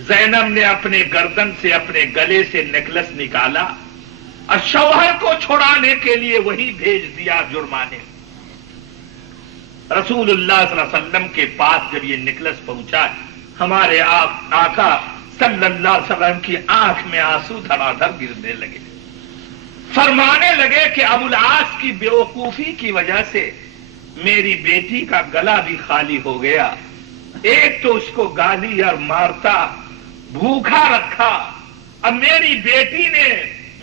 زینب نے اپنے گردن سے، اپنے گلے سے نیکلس نکالا اور شوہر کو چھڑانے کے لیے وہی بھیج دیا جرمانے. رسول اللہ صلی اللہ علیہ وسلم کے پاس جب یہ نیکلس پہنچا، ہمارے آقا صلی اللہ علیہ وسلم کی آنکھ میں آنسو دھڑا دھڑ گرنے لگے. فرمانے لگے کہ ابو العاص کی بیوقوفی کی وجہ سے میری بیٹی کا گلا بھی خالی ہو گیا. ایک تو اس کو گالی اور مارتا، بھوکا رکھا، اب میری بیٹی نے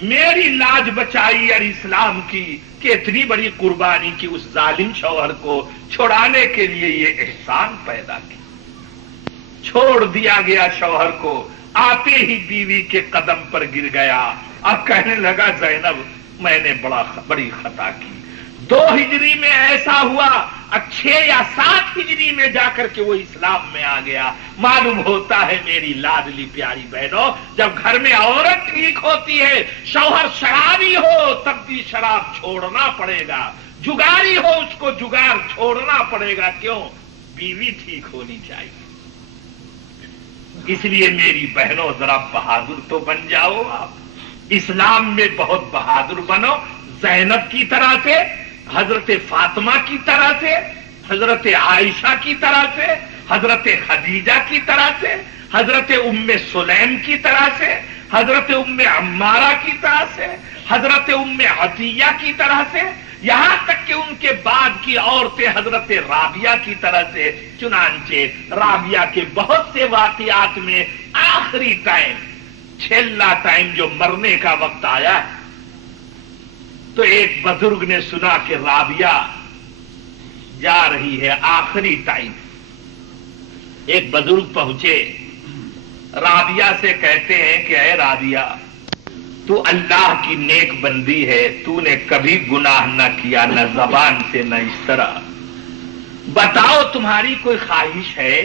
میری لاج بچائی اور اسلام کی کہ اتنی بڑی قربانی کی، اس ظالم شوہر کو چھڑانے کے لیے یہ احسان پیدا کیا. چھوڑ دیا گیا شوہر کو، آتے ہی بیوی کے قدم پر گر گیا اور کہنے لگا زینب میں نے بڑی خطا کی. 2 ہجری میں ایسا ہوا، 6 یا 7 ہجری میں جا کر کے وہ اسلام میں آ گیا. معلوم ہوتا ہے میری لاڈلی پیاری بہنوں، جب گھر میں عورت ٹھیک ہوتی ہے، شوہر شرابی ہو تب بھی شراب چھوڑنا پڑے گا، جگاری ہو اس کو جگار چھوڑنا پڑے گا. کیوں؟ بیوی ٹھیک ہونی چاہیے. اس لیے میری بہنوں ذرا بہادر تو بن جاؤ. آپ اسلام میں بہت بہادر بنو، زینب کی طرح سے، حضرت فاطمہ کی طرح سے، حضرت عائشہ کی طرح سے، حضرت خدیجہ کی طرح سے، حضرت ام سلیم کی طرح سے، حضرت ام عمارہ کی طرح سے، حضرت ام عطیہ کی طرح سے. یہاں تک کہ ان کے بعد کی عورتیں حضرت رابعہ کی طرح سے، چنانچہ رابعہ کے بہت سے واقعات میں آخری ٹائم، چھیلا ٹائم جو مرنے کا وقت آیا تو ایک بزرگ نے سنا کہ رابعہ جا رہی ہے آخری ٹائم. ایک بزرگ پہنچے، رابعہ سے کہتے ہیں کہ اے رابعہ، تو اللہ کی نیک بندی ہے، تو نے کبھی گناہ نہ کیا، نہ زبان سے نہ اس طرح، بتاؤ تمہاری کوئی خواہش ہے؟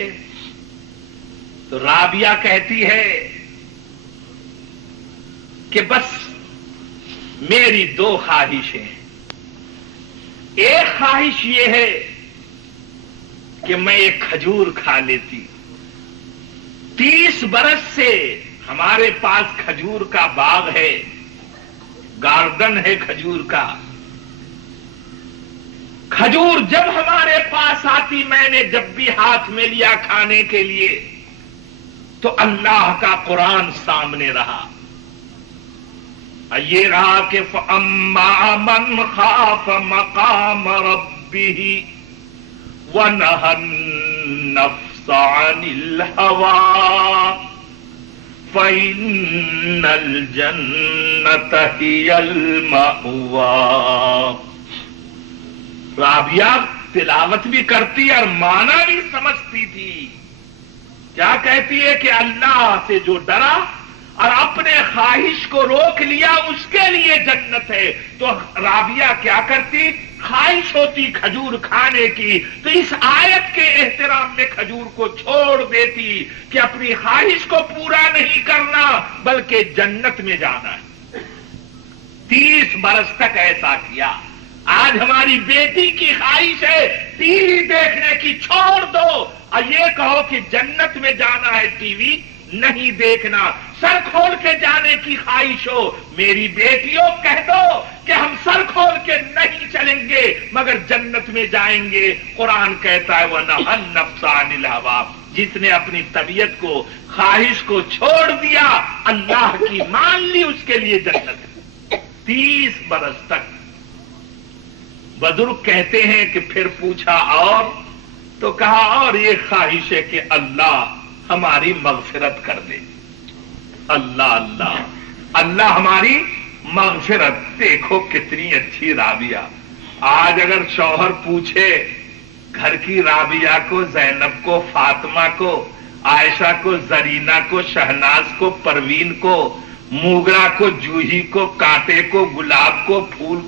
تو رابعہ کہتی ہے کہ بس میری 2 خواہشیں. ایک خواہش یہ ہے کہ میں ایک کھجور کھا لیتی. 30 برس سے ہمارے پاس کھجور کا باغ ہے، گارڈن ہے کھجور کا. کھجور جب ہمارے پاس آتی، میں نے جب بھی ہاتھ میں لیا کھانے کے لیے تو اللہ کا قرآن سامنے رہا. یہ رہا کہ فَأَمَّا مَنْ خَافَ مَقَامَ رَبِّهِ وَنَهَى النَّفْسَ عَنِ الْهَوَىٰ فَإِنَّ الْجَنَّةَ هِيَ الْمَأْوَىٰ. رابعہ تلاوت بھی کرتی اور معنی بھی سمجھتی تھی. کیا کہتی ہے کہ اللہ سے جو ڈرا اور اپنے خواہش کو روک لیا اس کے لیے جنت ہے. تو رابعہ کیا کرتی؟ خواہش ہوتی کھجور کھانے کی تو اس آیت کے احترام میں کھجور کو چھوڑ دیتی کہ اپنی خواہش کو پورا نہیں کرنا بلکہ جنت میں جانا ہے. 30 برس تک ایسا کیا. آج ہماری بیٹی کی خواہش ہے ٹی وی دیکھنے کی، چھوڑ دو اور یہ کہو کہ جنت میں جانا ہے ٹی وی نہیں دیکھنا. سر کھول کے جانے کی خواہش ہو، میری بیٹیوں کہہ دو کہ ہم سر کھول کے نہیں چلیں گے مگر جنت میں جائیں گے. قرآن کہتا ہے وَنَهَى النَّفْسَ عَنِ الْهَوَىٰ. جس نے اپنی طبیعت کو، خواہش کو چھوڑ دیا، اللہ کی مان لی، اس کے لیے جنت. 30 برس تک. بزرگ کہتے ہیں کہ پھر پوچھا اور؟ تو کہا اور یہ خواہش ہے کہ اللہ ہماری مغفرت کر دے. اللہ اللہ اللہ ہماری مغفرت. دیکھو کتنی اچھی رابعہ. آج اگر شوہر پوچھے گھر کی رابعہ کو، زینب کو، فاطمہ کو، عائشہ کو، زرینہ کو، شہناز کو، پروین کو، موگرا کو، جوہی کو، کانٹے کو، گلاب کو، پھول،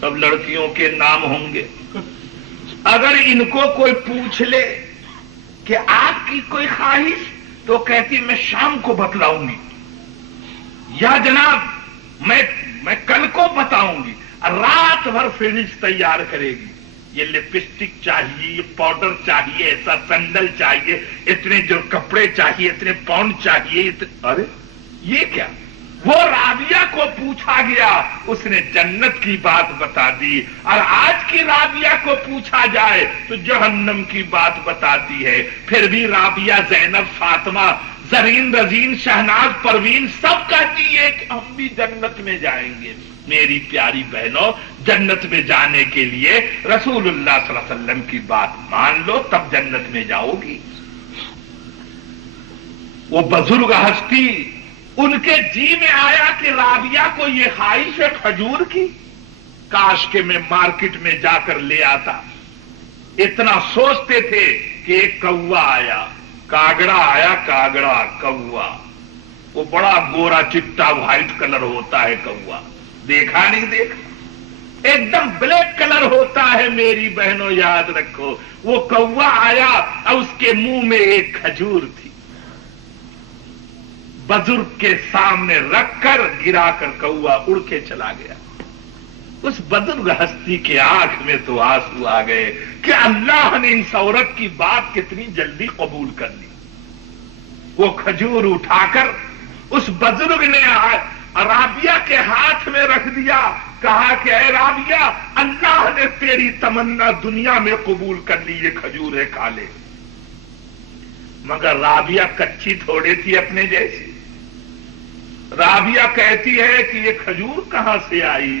سب لڑکیوں کے نام ہوں گے. اگر ان کو کوئی پوچھ لے کہ آپ کی کوئی خواہش تو کہتی میں شام کو بتلاؤں گی، یا جناب میں کل کو بتاؤں گی. رات بھر فہرست تیار کرے گی. یہ لپسٹک چاہیے، یہ پاؤڈر چاہیے، ایسا سینڈل چاہیے، اتنے جو کپڑے چاہیے، اتنے پاؤنڈ چاہیے. ارے یہ کیا؟ وہ رابعہ کو پوچھا گیا، اس نے جنت کی بات بتا دی. اور آج کی رابعہ کو پوچھا جائے تو جہنم کی بات بتاتی ہے. پھر بھی رابعہ، زینب، فاطمہ، زرین، رضین، شہناز، پروین سب کہتی ہے کہ ہم بھی جنت میں جائیں گے. میری پیاری بہنوں، جنت میں جانے کے لیے رسول اللہ صلی اللہ علیہ وسلم کی بات مان لو تب جنت میں جاؤ گی. وہ بزرگ ہستی، ان کے جی میں آیا کہ رابعہ کو یہ خواہش ہے کھجور کی، کاش کے میں مارکیٹ میں جا کر لے آتا. اتنا سوچتے تھے کہ ایک کوا آیا، کاگڑا آیا، کاگڑا کوا. وہ بڑا گورا چٹا وائٹ کلر ہوتا ہے کوا. دیکھا نہیں دیکھا؟ ایک دم بلیک کلر ہوتا ہے. میری بہنوں یاد رکھو، وہ کوا آیا اور اس کے منہ میں ایک کھجور تھی. بزرگ کے سامنے رکھ کر گرا کر کوا اڑ کے چلا گیا. اس بزرگ ہستی کے آنکھ میں تو آنسو آ گئے کہ اللہ نے اس عورت کی بات کتنی جلدی قبول کر لی. وہ کھجور اٹھا کر اس بزرگ نے رابعہ کے ہاتھ میں رکھ دیا. کہا کہ اے رابعہ، اللہ نے تیری تمنا دنیا میں قبول کر لی، یہ کھجور ہے کھا لے. مگر رابعہ کچی تھوڑی تھی اپنے جیسی. رابعہ کہتی ہے کہ یہ کھجور کہاں سے آئی؟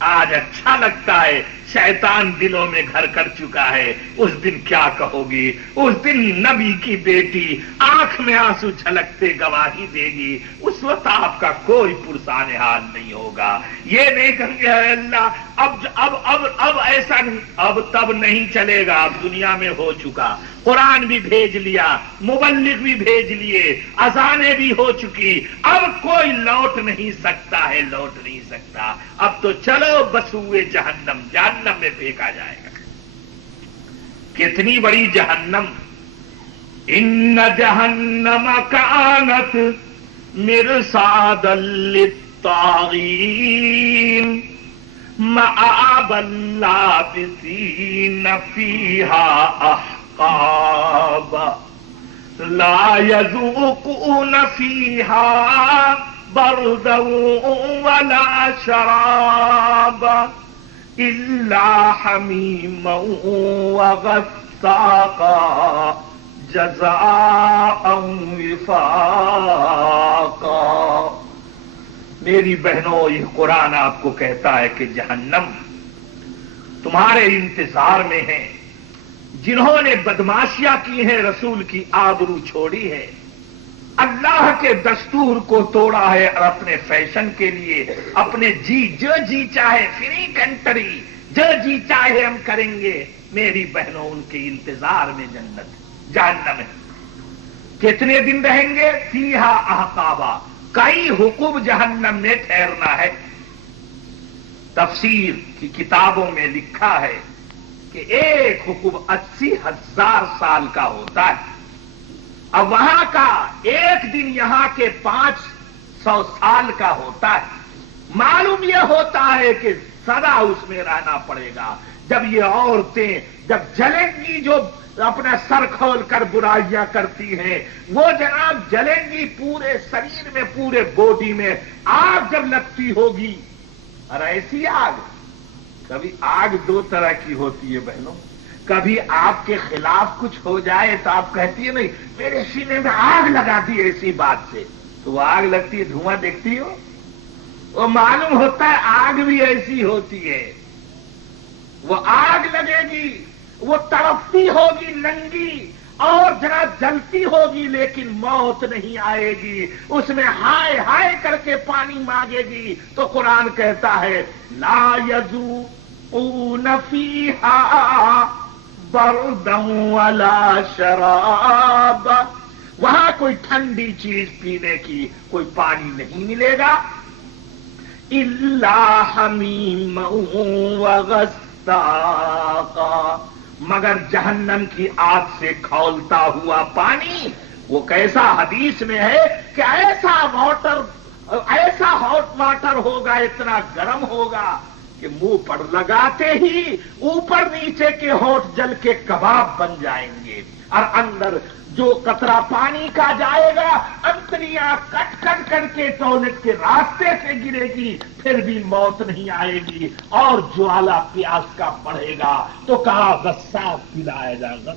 آج اچھا لگتا ہے، شیطان دلوں میں گھر کر چکا ہے. اس دن کیا کہو گی؟ اس دن نبی کی بیٹی آنکھ میں آنسو چھلکتے گواہی دے گی. اس وقت آپ کا کوئی پرسان حال نہیں ہوگا. یہ نہیں کہیں گے اے اللہ اب ایسا نہیں، اب تب نہیں چلے گا. اب دنیا میں ہو چکا، قرآن بھی بھیج لیا، مبلغ بھی بھیج لیے، اذانیں بھی ہو چکی. اب کوئی لوٹ نہیں سکتا ہے، لوٹ نہیں سکتا. اب تو چلو بس ہوئے جہنم میں پھینکا جائے گا. کتنی بڑی جہنم! ان جہنم کانت مرصادا للطاغین مآبا لابثین فیہا احقابا لا یذوقون فیہا بردا ولا شرابا الا حمیما وغساقا جزاء وفاقا. میری بہنوں، یہ قرآن آپ کو کہتا ہے کہ جہنم تمہارے انتظار میں ہے. جنہوں نے بدماشیاں کی ہیں، رسول کی آبرو چھوڑی ہے، اللہ کے دستور کو توڑا ہے، اور اپنے فیشن کے لیے اپنے جو جی چاہے فری کنٹری، جو جی چاہے ہم کریں گے. میری بہنوں، ان کے انتظار میں جہنم ہے. کتنے دن رہیں گے؟ فیہا احقابا، کئی حقوب جہنم میں ٹھہرنا ہے. تفسیر کی کتابوں میں لکھا ہے کہ ایک حقوب 80,000 سال کا ہوتا ہے. اب وہاں کا ایک دن یہاں کے 500 سال کا ہوتا ہے. معلوم یہ ہوتا ہے کہ سدا اس میں رہنا پڑے گا. جب یہ عورتیں جب جلیں گی، جو اپنا سر کھول کر برائیاں کرتی ہیں، وہ جناب جلیں گی پورے شریر میں، پورے باڈی میں. آگ جب لگتی ہوگی، اور ایسی آگ، کبھی آگ دو طرح کی ہوتی ہے بہنوں. کبھی آپ کے خلاف کچھ ہو جائے تو آپ کہتی ہے نہیں میرے سینے میں آگ لگا دی ایسی بات سے، تو وہ آگ لگتی ہے، دھواں دیکھتی ہو، وہ معلوم ہوتا ہے آگ بھی ایسی ہوتی ہے. وہ آگ لگے گی، وہ تڑپتی ہوگی ننگی، اور ذرا جلتی ہوگی، لیکن موت نہیں آئے گی. اس میں ہائے ہائے کر کے پانی مانگے گی. تو قرآن کہتا ہے لا یذوقون فیہا بردا ولا شراب، وہاں کوئی ٹھنڈی چیز پینے کی کوئی پانی نہیں ملے گا. الا حمیما وغساقا، مگر جہنم کی آگ سے کھولتا ہوا پانی. وہ کیسا؟ حدیث میں ہے کہ ایسا ہاٹ واٹر ہوگا، اتنا گرم ہوگا کہ منہ پر لگاتے ہی اوپر نیچے کے ہونٹ جل کے کباب بن جائیں گے، اور اندر جو قطرہ پانی کا جائے گا، انتڑیاں کٹ کٹ کر کے ٹوائلٹ کے راستے سے گرے گی، پھر بھی موت نہیں آئے گی. اور جوالا پیاس کا بڑھے گا تو کہا غساق پلایا جائے گا.